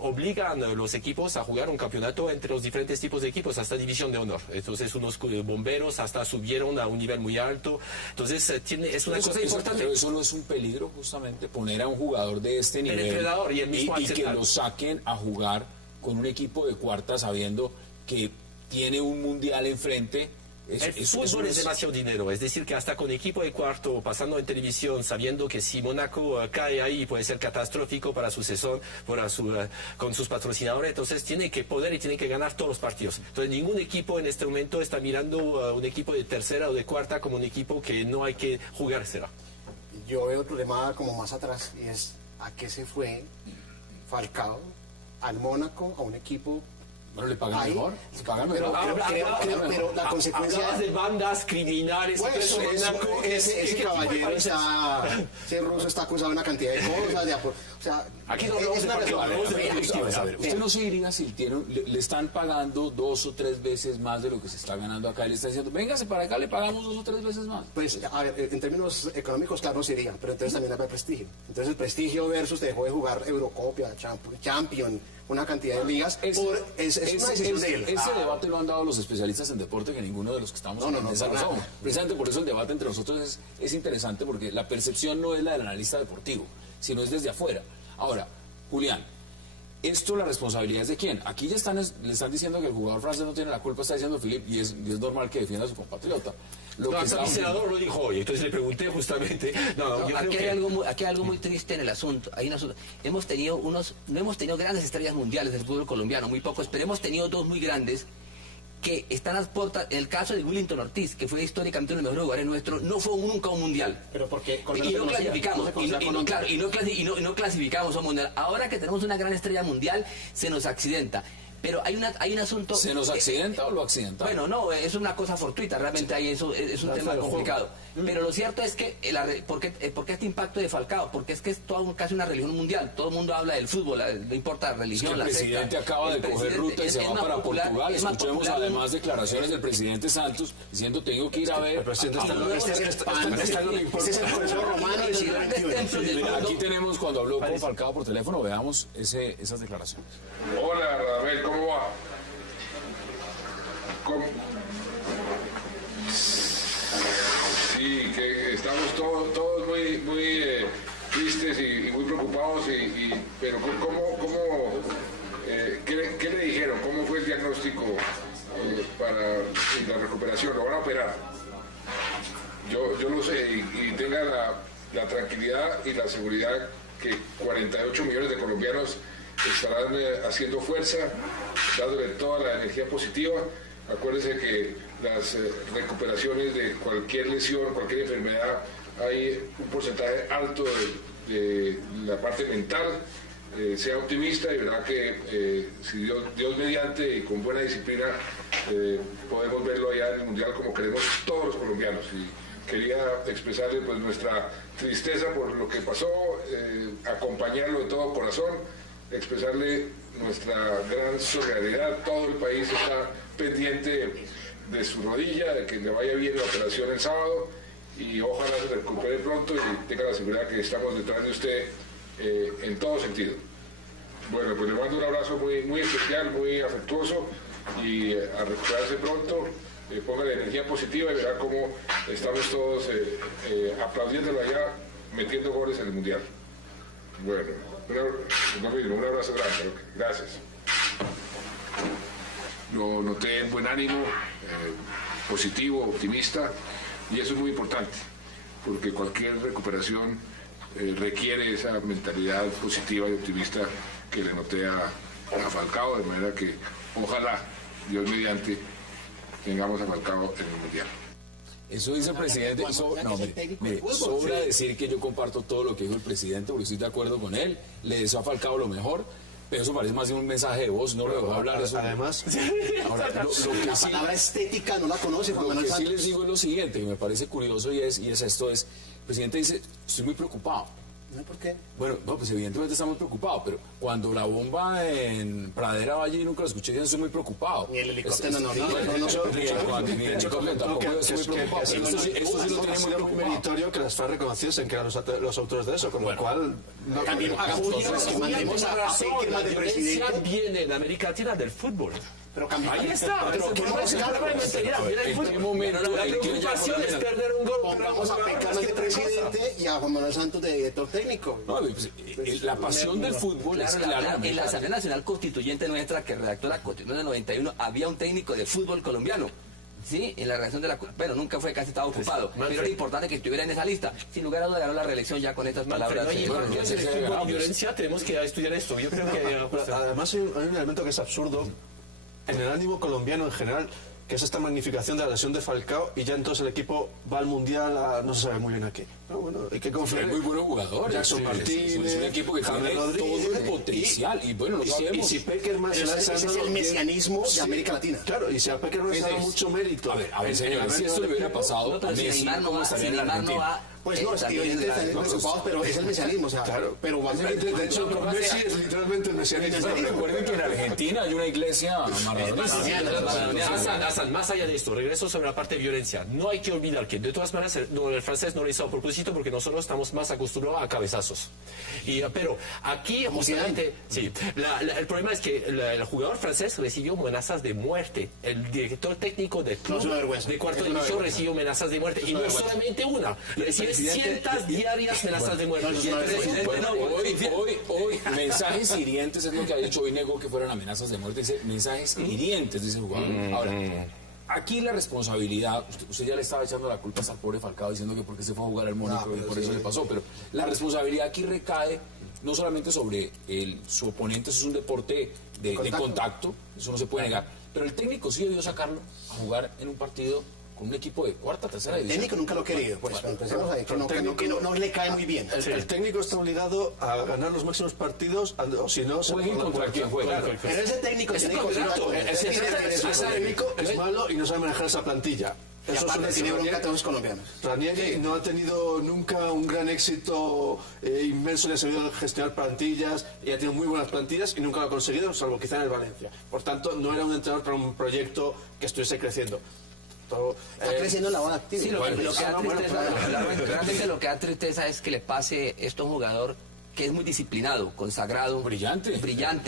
obligan a los equipos a jugar un campeonato entre los diferentes tipos de equipos hasta división de honor. Entonces unos bomberos hasta subieron a un nivel muy alto. Entonces es una cosa importante. Pero eso no es un peligro justamente, poner a un jugador de este nivel y que lo saquen a jugar con un equipo de cuarta sabiendo que tiene un mundial enfrente. El fútbol es demasiado dinero, es decir, que hasta con equipo de cuarto, pasando en televisión, sabiendo que si Mónaco cae ahí puede ser catastrófico para su sesión, con sus patrocinadores, entonces tiene que poder y tiene que ganar todos los partidos. Entonces ningún equipo en este momento está mirando a un equipo de tercera o de cuarta como un equipo que no hay que jugársela. Yo veo otro tema como más atrás, y es a qué se fue Falcao al Mónaco, a un equipo Bueno, le pagan Ahí, mejor. Se pagan pero, mejor. pero la consecuencia Hablabas de bandas criminales. Pues, ese caballero ese ruso está acusado de una cantidad de cosas, o sea, Aquí no hablamos de parque, hablamos de víctimas. A ver, usted no se iría si le están pagando 2 o 3 veces más de lo que se está ganando acá y le está diciendo, véngase para acá, le pagamos 2 o 3 veces más. pues, a ver, en términos económicos, claro, no se irían, pero entonces también hay prestigio. Entonces el prestigio versus dejó de jugar Eurocopia, Champion, una cantidad de ligas, es una decisión de él. Ese debate lo han dado los especialistas en deporte, que ninguno de los que estamos en la mesa lo somos. Precisamente por eso el debate entre nosotros es interesante, porque la percepción no es la del analista deportivo, sino es desde afuera. Ahora, Julián, ¿esto la responsabilidad es de quién? Aquí ya le están diciendo que el jugador francés no tiene la culpa, está diciendo Philippe, y es normal que defienda a su compatriota. Hasta mi senador lo dijo hoy, entonces le pregunté justamente. Aquí hay algo muy triste en el asunto. Hay un asunto. no hemos tenido grandes estrellas mundiales del fútbol colombiano, muy pocos, pero hemos tenido 2 muy grandes que están a las puertas. En el caso de Willington Ortiz, que fue históricamente uno de los mejores jugadores nuestros, no fue nunca un mundial. Pero porque y no clasificamos, no clasificamos a un mundial. Ahora que tenemos una gran estrella mundial, se nos accidenta. Pero hay un asunto... ¿Se nos accidenta o lo accidenta? Bueno, no, es una cosa fortuita, realmente ahí eso es un tema complicado. Pero lo cierto es que, ¿por qué este impacto de Falcao? Porque es que es casi una religión mundial. Todo el mundo habla del fútbol, no importa la religión, el presidente acaba de coger ruta y se va para Portugal. Escuchemos además declaraciones del presidente Santos diciendo, tengo que ir a ver... El presidente está en lo que importa. Ese es el profesor romano del siglo XXI. Aquí tenemos, cuando habló con Falcao por teléfono, veamos esas declaraciones. Hola, Radamel, ¿cómo va? Sí, que estamos todos muy tristes y muy preocupados, pero ¿qué le dijeron? ¿Cómo fue el diagnóstico para la recuperación? ¿Lo van a operar? Yo lo sé y tenga la tranquilidad y la seguridad que 48 millones de colombianos estarán haciendo fuerza, dándole toda la energía positiva. Acuérdense que las recuperaciones de cualquier lesión, cualquier enfermedad, hay un porcentaje alto de la parte mental. Sea optimista y verá que si Dios mediante y con buena disciplina podemos verlo allá en el Mundial como queremos todos los colombianos. Y quería expresarle pues nuestra tristeza por lo que pasó, acompañarlo de todo corazón, expresarle nuestra gran solidaridad. Todo el país está pendiente de su rodilla, de que le vaya bien la operación el sábado y ojalá se recupere pronto y tenga la seguridad que estamos detrás de usted en todo sentido. Bueno, pues le mando un abrazo muy especial, muy afectuoso y a recuperarse pronto. Ponga la energía positiva y verá cómo estamos todos aplaudiéndolo allá, metiendo goles en el Mundial. Bueno, un abrazo grande. Gracias. Lo noté en buen ánimo, positivo, optimista, y eso es muy importante, porque cualquier recuperación requiere esa mentalidad positiva y optimista que le noté a Falcao, de manera que ojalá, Dios mediante, tengamos a Falcao en el Mundial. Eso dice el presidente. Sobra decir que yo comparto todo lo que dijo el presidente, porque estoy de acuerdo con él. Le deseo a Falcao lo mejor, pero eso parece más de un mensaje de voz, no lo dejó hablar. Eso. Además, ahora, lo que la palabra estética no la conoce. Lo que sí les digo es lo siguiente, que me parece curioso y es esto: el presidente dice, estoy muy preocupado. ¿No? ¿Por qué? Bueno, no, pues evidentemente está muy preocupado, pero cuando la bomba en Pradera Valle, nunca lo escuché, estoy muy preocupado. Ni el helicóptero Ni el helicóptero tampoco, estoy muy preocupado. Esto sí lo tiene muy preocupado. meritorio que las FARC reconociesen que eran los autores de eso, con lo cual... También hagamos que mandemos a Peckerman de presidente. Viene en América Latina del fútbol. Pero ahí está. La preocupación es perder un gol. Pongamos a Peckerman de presidente y a Juan Manuel Santos de director técnico. No, pues, la pasión del fútbol es clara. En la Asamblea Nacional Constituyente nuestra, que redactó la Constitución del 91, había un técnico de fútbol colombiano. Sí, en la redacción de la... Bueno, nunca fue, casi estaba ocupado. Pero era importante que estuviera en esa lista. Sin lugar a dudas, ganó la reelección ya con estas palabras. Violencia, tenemos que estudiar esto. Yo creo que... Además hay un elemento que es absurdo, en el ánimo colombiano en general, que es esta magnificación de la lesión de Falcao, y ya entonces el equipo va al Mundial no se sabe muy bien a qué. Pero bueno, hay que confiar. Es muy buenos jugadores. Jackson Martínez, es un equipo que tiene todo el potencial. Y bueno, no sabemos. Y si Peckerman se Ese es el mesianismo de América Latina. Claro, y si a Peckerman se da mucho mérito. A ver, señores, si esto le hubiera pasado a Messi, ¿cómo estaría en la Argentina? Pues no, evidentemente están preocupados, pero es el mesianismo, o sea, Claro. pero De hecho, con Messi es literalmente el mesianismo. Pero recuerden que en Argentina hay una iglesia maradoniana. Hassan, más allá de esto, regreso sobre la parte de violencia. No hay que olvidar que de todas maneras el francés no lo hizo a propósito porque nosotros estamos más acostumbrados a cabezazos. Pero aquí justamente, sí, el problema es que el jugador francés recibió amenazas de muerte. El director técnico del club de cuarta división recibió amenazas de muerte. Y no es solamente una, recibe cientos diarias amenazas de muerte. Hoy, mensajes hirientes es lo que ha dicho. Hoy negó que fueran amenazas de muerte. Dice mensajes hirientes, dice el jugador. Ahora, aquí la responsabilidad, usted ya le estaba echando la culpa al pobre Falcao diciendo que porque se fue a jugar al Mónaco y por eso le pasó, pero la responsabilidad aquí recae no solamente sobre su oponente, eso es un deporte de contacto, eso no se puede negar, pero el técnico sí debió sacarlo a jugar en un partido con un equipo de cuarta, tercera división. El técnico nunca lo ha querido, pues empecemos ahí, que no le cae muy bien. El técnico está obligado a ganar los máximos partidos, o si no, se juegue contra quien juega. Pero ese técnico tiene que ese técnico es malo y no sabe manejar esa plantilla. Y aparte tiene bronca todos los colombianos. Ranieri no ha tenido nunca un gran éxito inmenso, le ha sabido gestionar plantillas y ha tenido muy buenas plantillas y nunca lo ha conseguido, salvo quizá en el Valencia. Por tanto, no era un entrenador para un proyecto que estuviese creciendo. Está creciendo la bola activa. Sí, realmente lo que da tristeza es que le pase esto a un jugador que es muy disciplinado, consagrado, brillante, un gran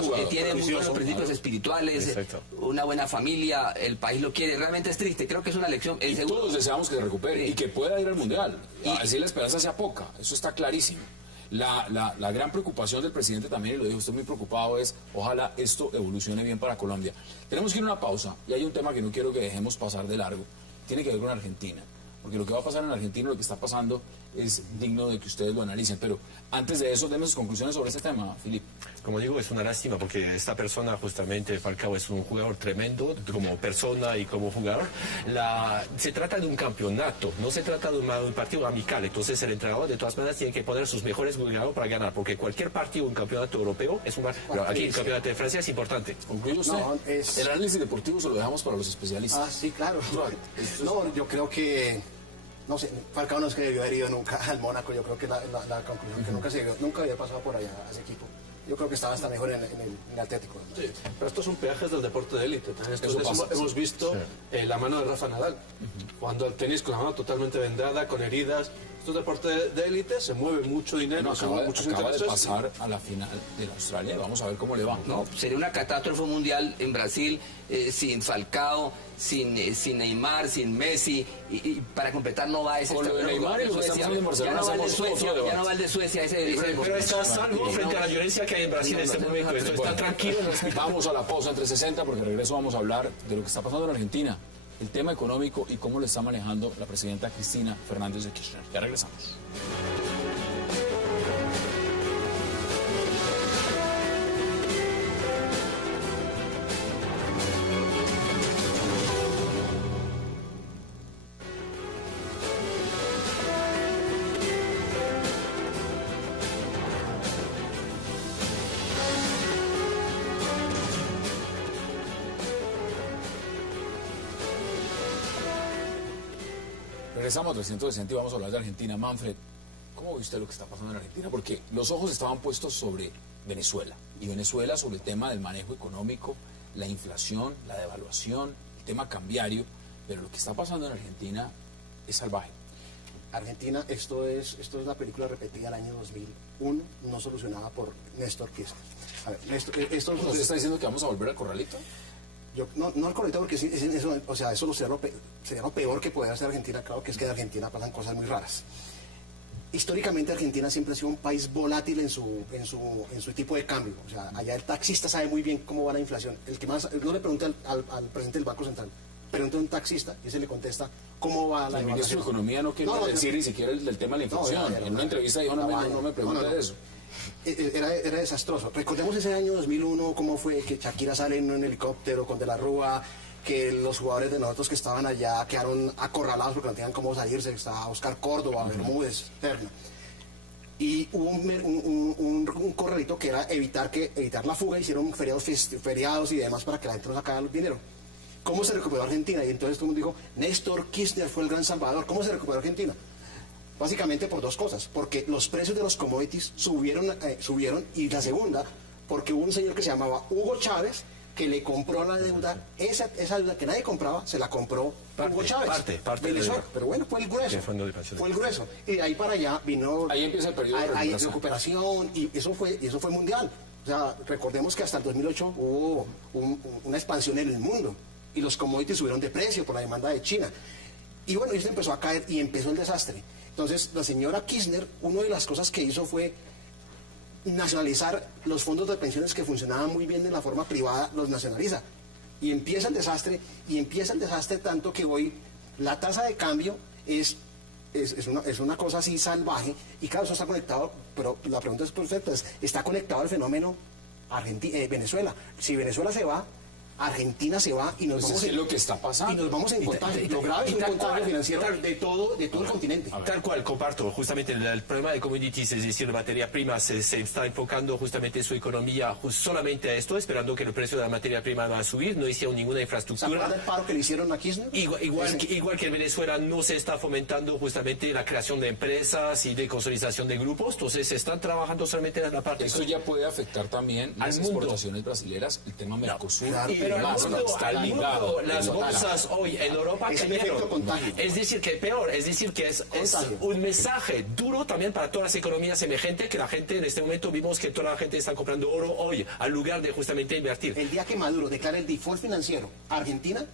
jugador, que tiene muy buenos principios espirituales, una buena familia, el país lo quiere, realmente es triste, creo que es una lección. Y todos deseamos que se recupere y que pueda ir al Mundial, así la esperanza sea poca, eso está clarísimo. La gran preocupación del presidente también, y lo dijo usted muy preocupado, es ojalá esto evolucione bien para Colombia. Tenemos que ir a una pausa y hay un tema que no quiero que dejemos pasar de largo, tiene que ver con Argentina, porque lo que va a pasar en Argentina, lo que está pasando es digno de que ustedes lo analicen, pero antes de eso, denme sus conclusiones sobre este tema, Filipe. Como digo, es una lástima porque esta persona, justamente Falcao, es un jugador tremendo como persona y como jugador. Se trata de un campeonato, no se trata de un partido amical. Entonces el entrenador de todas maneras tiene que poner sus mejores jugadores para ganar, porque cualquier partido, un campeonato europeo, es pero aquí el campeonato de Francia es importante. ¿Concluye usted? No, El análisis deportivo se lo dejamos para los especialistas. Sí, claro. No, yo creo que... No sé, Falcao no es que debió haber ido nunca al Mónaco, yo creo que la conclusión que nunca había pasado por allá a ese equipo. Yo creo que estaba hasta mejor en el Atlético. Sí, pero estos son peajes del deporte de élite. Pasa, hemos visto la mano de Rafa Nadal, jugando al tenis con la mano totalmente vendada, con heridas. Estos deportes de élite se mueve mucho dinero, acaba de pasar a la final de Australia, vamos a ver cómo le va. No, sería una catástrofe mundial en Brasil, sin Falcao, sin Neymar, sin Messi, y para completar no va ese... Con lo de Neymar y lo que está pasando en Barcelona, ya no va el de Suecia, pero está salvo frente a la violencia que hay en Brasil en este momento. Esto está tranquilo. Vamos a la pausa entre 60, porque de regreso vamos a hablar de lo que está pasando en Argentina, el tema económico y cómo lo está manejando la presidenta Cristina Fernández de Kirchner. Ya regresamos. Regresamos a 360 y vamos a hablar de Argentina. Manfred, ¿cómo ve usted lo que está pasando en Argentina? Porque los ojos estaban puestos sobre Venezuela, y Venezuela sobre el tema del manejo económico, la inflación, la devaluación, el tema cambiario, pero lo que está pasando en Argentina es salvaje. Argentina, esto es una película repetida del año 2001, no solucionada por Néstor Kirchner. A ver, ¿Usted está diciendo que vamos a volver al corralito? No al correcto, porque eso, o sea, eso sería lo peor que puede hacer Argentina. Claro que es que en Argentina pasan cosas muy raras. Históricamente Argentina siempre ha sido un país volátil en su tipo de cambio. O sea, allá el taxista sabe muy bien cómo va la inflación. El que más no le pregunta al presidente del Banco Central, pregunta a un taxista y se le contesta cómo va la inflación. El ministro de Economía no quiere decir ni siquiera el tema de la inflación. En una entrevista dijo, no me pregunte de eso. era desastroso. Recordemos ese año 2001, cómo fue que Shakira sale en un helicóptero con De la Rúa, que los jugadores de nosotros que estaban allá quedaron acorralados porque no tenían cómo salirse. Estaba Oscar Córdoba, Bermúdez, Terno. Y hubo un corralito que era evitar la fuga, hicieron feriados y demás para que la gente no sacara el dinero. ¿Cómo se recuperó Argentina? Y entonces todo el mundo dijo, Néstor Kirchner fue el gran salvador. ¿Cómo se recuperó Argentina? Básicamente por dos cosas, porque los precios de los commodities subieron, y la segunda, porque hubo un señor que se llamaba Hugo Chávez, que le compró la deuda, esa deuda que nadie compraba, se la compró Hugo Chávez. Parte Venezuela, pero bueno, fue el grueso. Fue el grueso. Y de ahí para allá vino... Ahí empieza el periodo de recuperación, y eso fue mundial. O sea, recordemos que hasta el 2008 hubo una expansión en el mundo, y los commodities subieron de precio por la demanda de China. Y bueno, esto empezó a caer, y empezó el desastre. Entonces, la señora Kirchner, una de las cosas que hizo fue nacionalizar los fondos de pensiones que funcionaban muy bien de la forma privada, los nacionaliza. Y empieza el desastre tanto que hoy la tasa de cambio es una cosa así salvaje, y claro, eso está conectado, pero la pregunta es perfecta, está conectado al fenómeno Venezuela. Si Venezuela se va, Argentina se va y nos vamos es lo que está pasando. Y nos vamos en contagio. Lo grave es un contagio financiero de todo el continente. Tal cual, comparto. Justamente el problema de commodities, es decir, la materia prima, se está enfocando justamente su economía solamente a esto, esperando que el precio de la materia prima va a subir. No hicieron ninguna infraestructura. ¿Se acuerdan del paro que le hicieron a Kirchner? Igual que en Venezuela no se está fomentando justamente la creación de empresas y de consolidación de grupos. Entonces se están trabajando solamente en la parte... Eso ya puede afectar también las exportaciones brasileras, el tema Mercosur. Pero al mundo, las bolsas hoy en Europa cayeron. Es decir, que peor, es decir, que es un mensaje duro también para todas las economías emergentes, que la gente en este momento vimos que toda la gente está comprando oro hoy, al lugar de justamente invertir. El día que Maduro declare el default financiero a Argentina,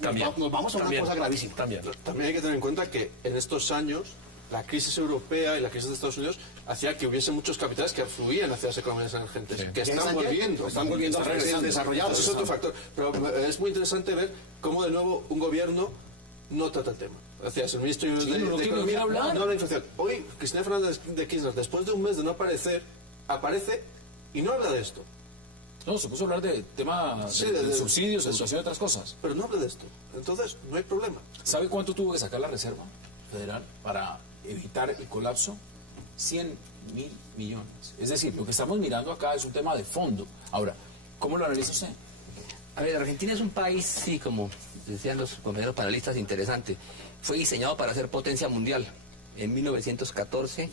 nos vamos a una cosa gravísima. También hay que tener en cuenta que en estos años la crisis europea y la crisis de Estados Unidos hacía que hubiese muchos capitales que fluían hacia las economías emergentes, que están volviendo a países desarrollados. Eso es otro factor. Pero es muy interesante ver cómo de nuevo un gobierno no trata el tema. Gracias, el ministro de Economía no habla de inflación. Hoy, Cristina Fernández de Kirchner, después de un mes de no aparecer, aparece y no habla de esto. No, se puso a hablar de tema de subsidios, educación y otras cosas. Pero no habla de esto. Entonces, no hay problema. ¿Sabe cuánto tuvo que sacar la Reserva Federal para evitar el colapso? 100.000 millones. Es decir, lo que estamos mirando acá es un tema de fondo. Ahora, ¿cómo lo analiza usted? A ver, Argentina es un país, sí, como decían los compañeros panelistas, interesante. Fue diseñado para ser potencia mundial. En 1914,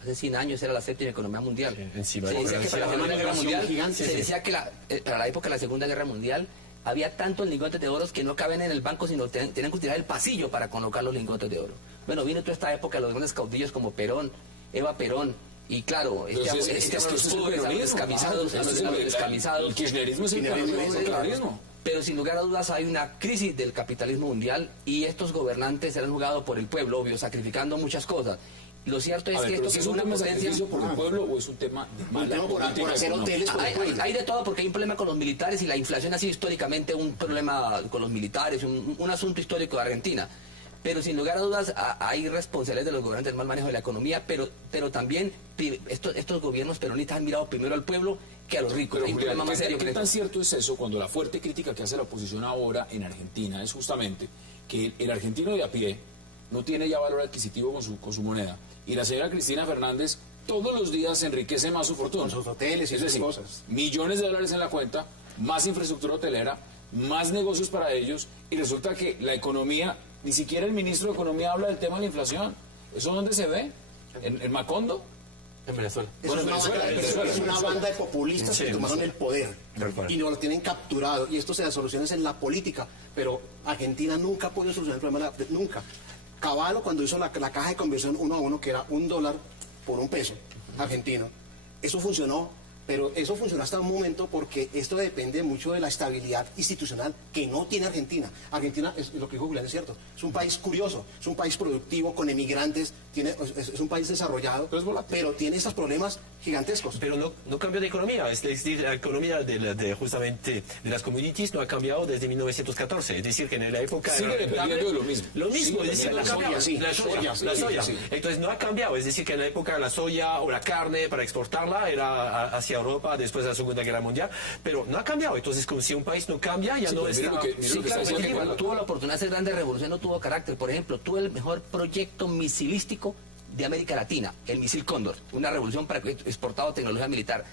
hace 100 años, era la séptima economía mundial. Se decía que para la Segunda Guerra Mundial, se decía que para la época de la Segunda Guerra Mundial, había tantos lingotes de oro que no caben en el banco, sino tenían que utilizar el pasillo para colocar los lingotes de oro. Bueno, vino toda esta época los grandes caudillos como Perón, Eva Perón, y claro, los descamisados. El kirchnerismo es el capitalismo. Pero sin lugar a dudas hay una crisis del capitalismo mundial y estos gobernantes se han jugado por el pueblo, obvio, sacrificando muchas cosas. Lo cierto es que esto es un tema de sacrificio por el pueblo o es un tema de mala política por hacer hoteles por el pueblo. Hay de todo, porque hay un problema con los militares y la inflación ha sido históricamente un problema con los militares, un asunto histórico de Argentina. Pero sin lugar a dudas hay responsabilidades de los gobernantes del mal manejo de la economía, pero también estos gobiernos peronistas han mirado primero al pueblo que a los ricos. Pero, Julián, ¿qué tan cierto es eso cuando la fuerte crítica que hace la oposición ahora en Argentina es justamente que el argentino de a pie no tiene ya valor adquisitivo con su moneda? Y la señora Cristina Fernández todos los días enriquece más su fortuna. Con sus hoteles y esas cosas. Millones de dólares en la cuenta, más infraestructura hotelera, más negocios para ellos, y resulta que la economía, ni siquiera el ministro de Economía habla del tema de la inflación. ¿Eso dónde se ve? ¿En Macondo? En Venezuela. Es una banda de populistas que tomaron el poder y no lo tienen capturado. Y esto se da soluciones en la política, pero Argentina nunca puede solucionar el problema, nunca. Cavallo, cuando hizo la caja de conversión 1 a 1, que era $1 por $1 argentino, eso funcionó Pero eso funcionó hasta un momento porque esto depende mucho de la estabilidad institucional que no tiene Argentina. Argentina, es lo que dijo Julián, es cierto, es un país curioso, es un país productivo, con emigrantes, es un país desarrollado, pero tiene estos problemas gigantescos. Pero no cambió de economía, es decir, la economía justamente de las commodities no ha cambiado desde 1914, es decir, que en la época... Sigue dependiendo de lo mismo. Lo mismo, es decir, la soya, sí, la soya. Sí. Entonces no ha cambiado, es decir, que en la época la soya o la carne para exportarla era hacia Europa después de la Segunda Guerra Mundial, pero no ha cambiado. Entonces, como si un país no cambia, ya no está... Sí, claro, cuando tuvo la oportunidad de hacer grandes revoluciones no tuvo carácter. Por ejemplo, tuvo el mejor proyecto misilístico de América Latina, el misil Cóndor, una revolución para que exportado tecnología militar,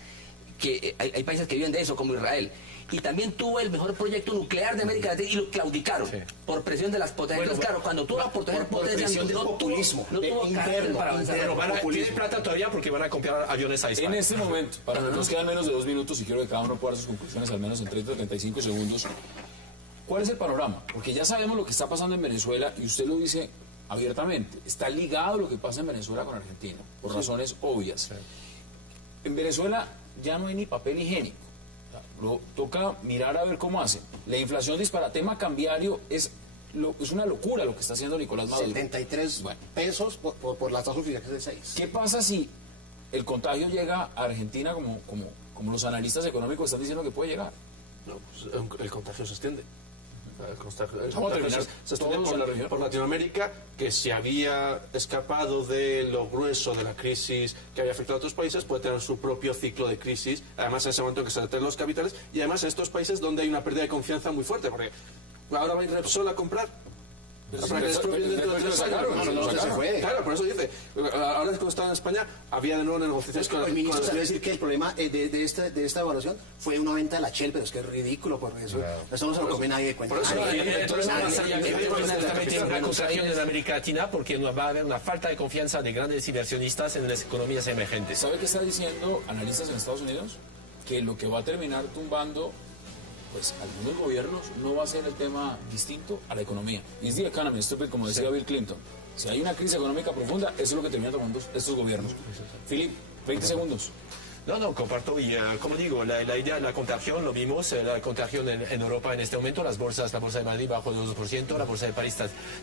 que hay países que viven de eso, como Israel. Y también tuvo el mejor proyecto nuclear de América Latina y lo claudicaron por presión de las potencias. Entonces, claro, cuando tuvo la oportunidad por presión del populismo, no tuvo carácter para avanzar. Bueno, tiene plata todavía porque van a comprar aviones a España. En este momento, nos quedan menos de 2 minutos y quiero que cada uno pueda dar sus conclusiones al menos en 30 o 35 segundos. ¿Cuál es el panorama? Porque ya sabemos lo que está pasando en Venezuela y usted lo dice abiertamente. Está ligado lo que pasa en Venezuela con Argentina, por razones obvias. Sí. En Venezuela ya no hay ni papel higiénico. Toca mirar a ver cómo hacen. La inflación dispara, tema cambiario es una locura lo que está haciendo Nicolás Maduro. 73 pesos por la tasa oficial que es de 6. ¿Qué pasa si el contagio llega a Argentina como los analistas económicos están diciendo que puede llegar? No, pues, el contagio se extiende. Vamos a terminar se extiende por Latinoamérica, que si había escapado de lo grueso de la crisis que había afectado a otros países, puede tener su propio ciclo de crisis, además en ese momento en que se retraen los capitales, y además en estos países donde hay una pérdida de confianza muy fuerte, porque ahora va a ir Repsol a comprar. Para que despropien dentro de 3 años. No, se fue. Claro, por eso dice. Ahora cuando estaba en España, había de nuevo negociaciones con el ministro salió a decir que el problema de esta evaluación fue una venta de la Shell, pero es que es ridículo, porque eso no se lo come nadie de cuenta. Por eso la acusación en América Latina, porque va a haber una falta de confianza de grandes inversionistas en las economías emergentes. ¿Sabe qué están diciendo analistas en Estados Unidos? Que lo que va a terminar tumbando pues algunos gobiernos no va a ser el tema distinto a la economía. It's the economy, stupid, como decía Bill Clinton. Si hay una crisis económica profunda, eso es lo que termina tomando estos gobiernos. Philip, 20 segundos. No, comparto. Y como digo, la idea de la contagión, lo vimos, la contagión en Europa en este momento, la bolsa de Madrid bajo el 2%, la bolsa de París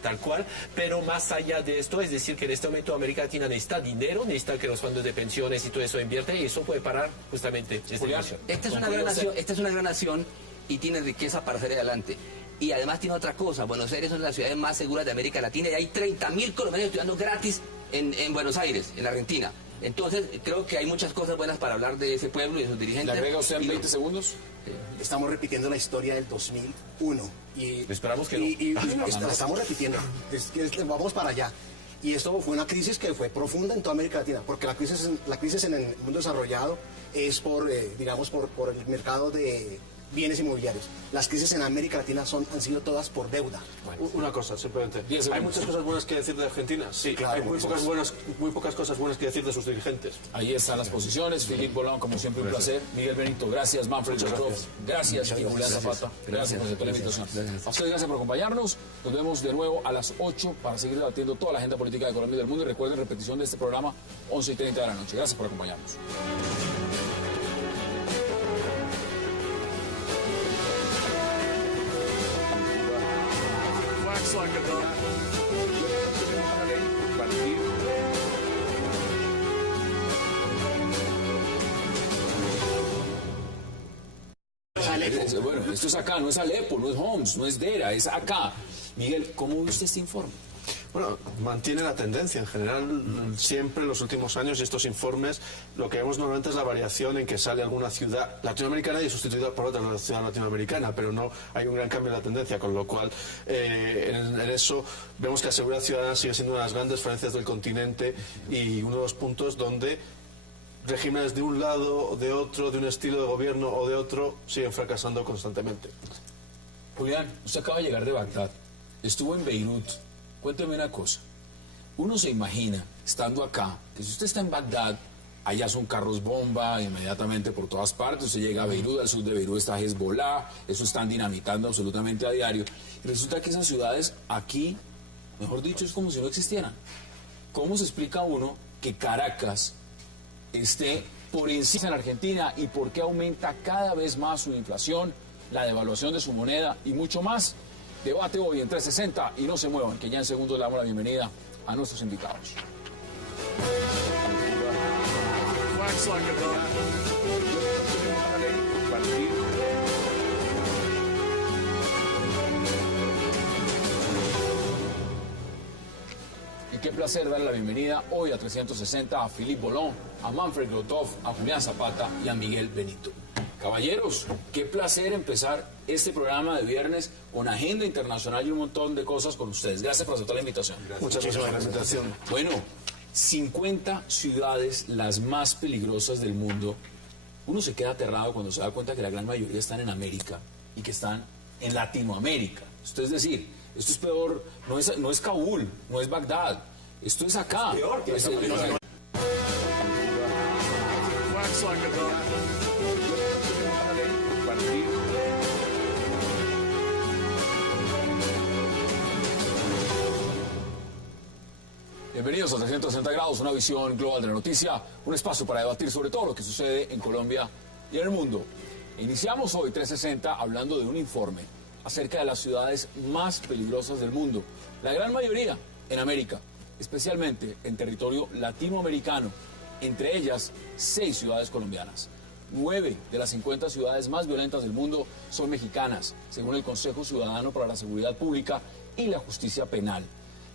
tal cual, pero más allá de esto, es decir, que en este momento América Latina necesita dinero, necesita que los fondos de pensiones y todo eso invierte, y eso puede parar justamente esta inversión. Esta es una gran nación y tiene riqueza para salir adelante. Y además tiene otra cosa, Buenos Aires es una de las ciudades más seguras de América Latina y hay 30.000 colombianos estudiando gratis en Buenos Aires, en Argentina. Entonces creo que hay muchas cosas buenas para hablar de ese pueblo y de sus dirigentes. ¿Le agrega usted en 20 segundos? Estamos repitiendo la historia del 2001. Esperamos que no. La estamos repitiendo. Vamos para allá. Y esto fue una crisis que fue profunda en toda América Latina, porque la crisis en el mundo desarrollado es por el mercado de bienes inmobiliarios. Las crisis en América Latina han sido todas por deuda. Bueno, una cosa, simplemente. ¿Hay muchas cosas buenas que decir de Argentina? Sí, claro, hay muy pocas cosas buenas que decir de sus dirigentes. Ahí están las posiciones. Philip Bolón, como siempre, un placer. Miguel Benito, gracias. Manfred Jacob, gracias. Y Julián Zapata, gracias por la invitación. A ustedes, gracias por acompañarnos. Nos vemos de nuevo a las 8 para seguir debatiendo toda la agenda política de Colombia y del mundo. Y recuerden, repetición de este programa, 11:30 de la noche. Gracias por acompañarnos. Like a dog. Bueno, esto es acá, no es Alepo, no es Homs, no es Dera, es acá. Miguel, ¿cómo viste este informe? Bueno, mantiene la tendencia. En general, siempre en los últimos años, y estos informes, lo que vemos normalmente es la variación en que sale alguna ciudad latinoamericana y sustituida por otra ciudad latinoamericana, pero no hay un gran cambio en la tendencia, con lo cual en eso vemos que la seguridad ciudadana sigue siendo una de las grandes falencias del continente y uno de los puntos donde regímenes de un lado o de otro, de un estilo de gobierno o de otro, siguen fracasando constantemente. Julián, usted acaba de llegar de Bagdad, estuvo en Beirut. Cuénteme una cosa, uno se imagina, estando acá, que si usted está en Bagdad, allá son carros bomba, inmediatamente por todas partes, usted llega a Beirut, al sur de Beirut está Hezbollah, eso están dinamitando absolutamente a diario, y resulta que esas ciudades aquí, mejor dicho, es como si no existieran. ¿Cómo se explica uno que Caracas esté por encima en Argentina y por qué aumenta cada vez más su inflación, la devaluación de su moneda y mucho más. Debate hoy en 360 y no se muevan, que ya en segundos le damos la bienvenida a nuestros invitados. Y qué placer darle la bienvenida hoy a 360 a Philippe Bollon, a Manfred Grotov, a Julián Zapata y a Miguel Benito. Caballeros, qué placer empezar este programa de viernes con agenda internacional y un montón de cosas con ustedes. Gracias por aceptar la invitación. Muchas gracias por la invitación. Bueno, 50 ciudades las más peligrosas del mundo. Uno se queda aterrado cuando se da cuenta que la gran mayoría están en América y que están en Latinoamérica. Esto es decir, esto es peor, no es Kabul, no es Bagdad, esto es acá. Es peor. Bienvenidos a 360 grados, una visión global de la noticia, un espacio para debatir sobre todo lo que sucede en Colombia y en el mundo. Iniciamos hoy 360 hablando de un informe acerca de las ciudades más peligrosas del mundo, la gran mayoría en América, especialmente en territorio latinoamericano, entre ellas 6 ciudades colombianas. 9 de las 50 ciudades más violentas del mundo son mexicanas, según el Consejo Ciudadano para la Seguridad Pública y la Justicia Penal.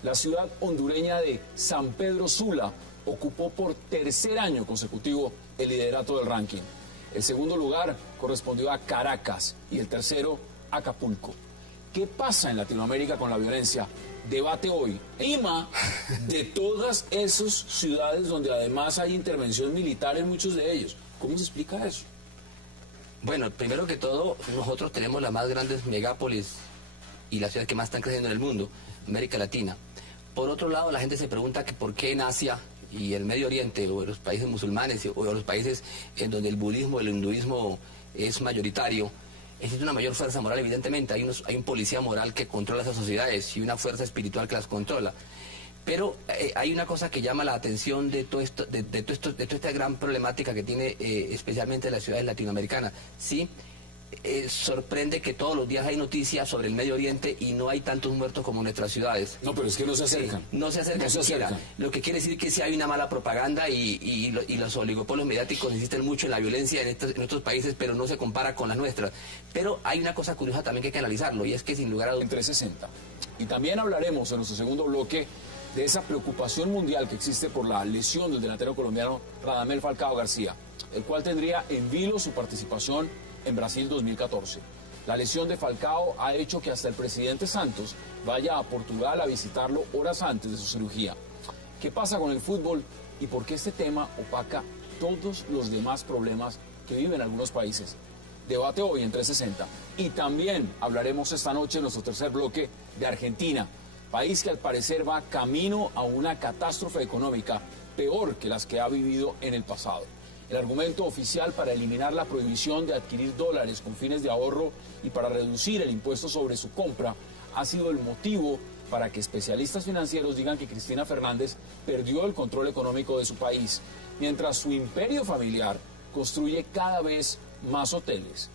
La ciudad hondureña de San Pedro Sula ocupó por tercer año consecutivo el liderato del ranking. El segundo lugar correspondió a Caracas y el tercero a Acapulco. ¿Qué pasa en Latinoamérica con la violencia? Debate hoy. Lima, de todas esas ciudades donde además hay intervención militar en muchos de ellos. ¿Cómo se explica eso? Bueno, primero que todo, nosotros tenemos las más grandes megápolis y las ciudades que más están creciendo en el mundo, América Latina. Por otro lado, la gente se pregunta que por qué en Asia y el Medio Oriente, o en los países musulmanes, o en los países en donde el budismo, el hinduismo es mayoritario, existe una mayor fuerza moral. Evidentemente hay un policía moral que controla esas sociedades y una fuerza espiritual que las controla. Pero hay una cosa que llama la atención de toda esta gran problemática que tiene especialmente las ciudades latinoamericanas. ¿Sí? Sorprende que todos los días hay noticias sobre el Medio Oriente y no hay tantos muertos como en nuestras ciudades. No, pero es que no se acercan. Sí, no se acercan siquiera. Lo que quiere decir que sí hay una mala propaganda y los oligopolios mediáticos insisten mucho en la violencia en estos países, pero no se compara con las nuestras. Pero hay una cosa curiosa también que hay que analizarlo, y es que sin lugar a dudas... En 360. Y también hablaremos en nuestro segundo bloque de esa preocupación mundial que existe por la lesión del delantero colombiano Radamel Falcao García, el cual tendría en vilo su participación en Brasil 2014. La lesión de Falcao ha hecho que hasta el presidente Santos vaya a Portugal a visitarlo horas antes de su cirugía. ¿Qué pasa con el fútbol y por qué este tema opaca todos los demás problemas que viven algunos países? Debate hoy en 360. Y también hablaremos esta noche en nuestro tercer bloque de Argentina, país que al parecer va camino a una catástrofe económica peor que las que ha vivido en el pasado. El argumento oficial para eliminar la prohibición de adquirir dólares con fines de ahorro y para reducir el impuesto sobre su compra ha sido el motivo para que especialistas financieros digan que Cristina Fernández perdió el control económico de su país, mientras su imperio familiar construye cada vez más hoteles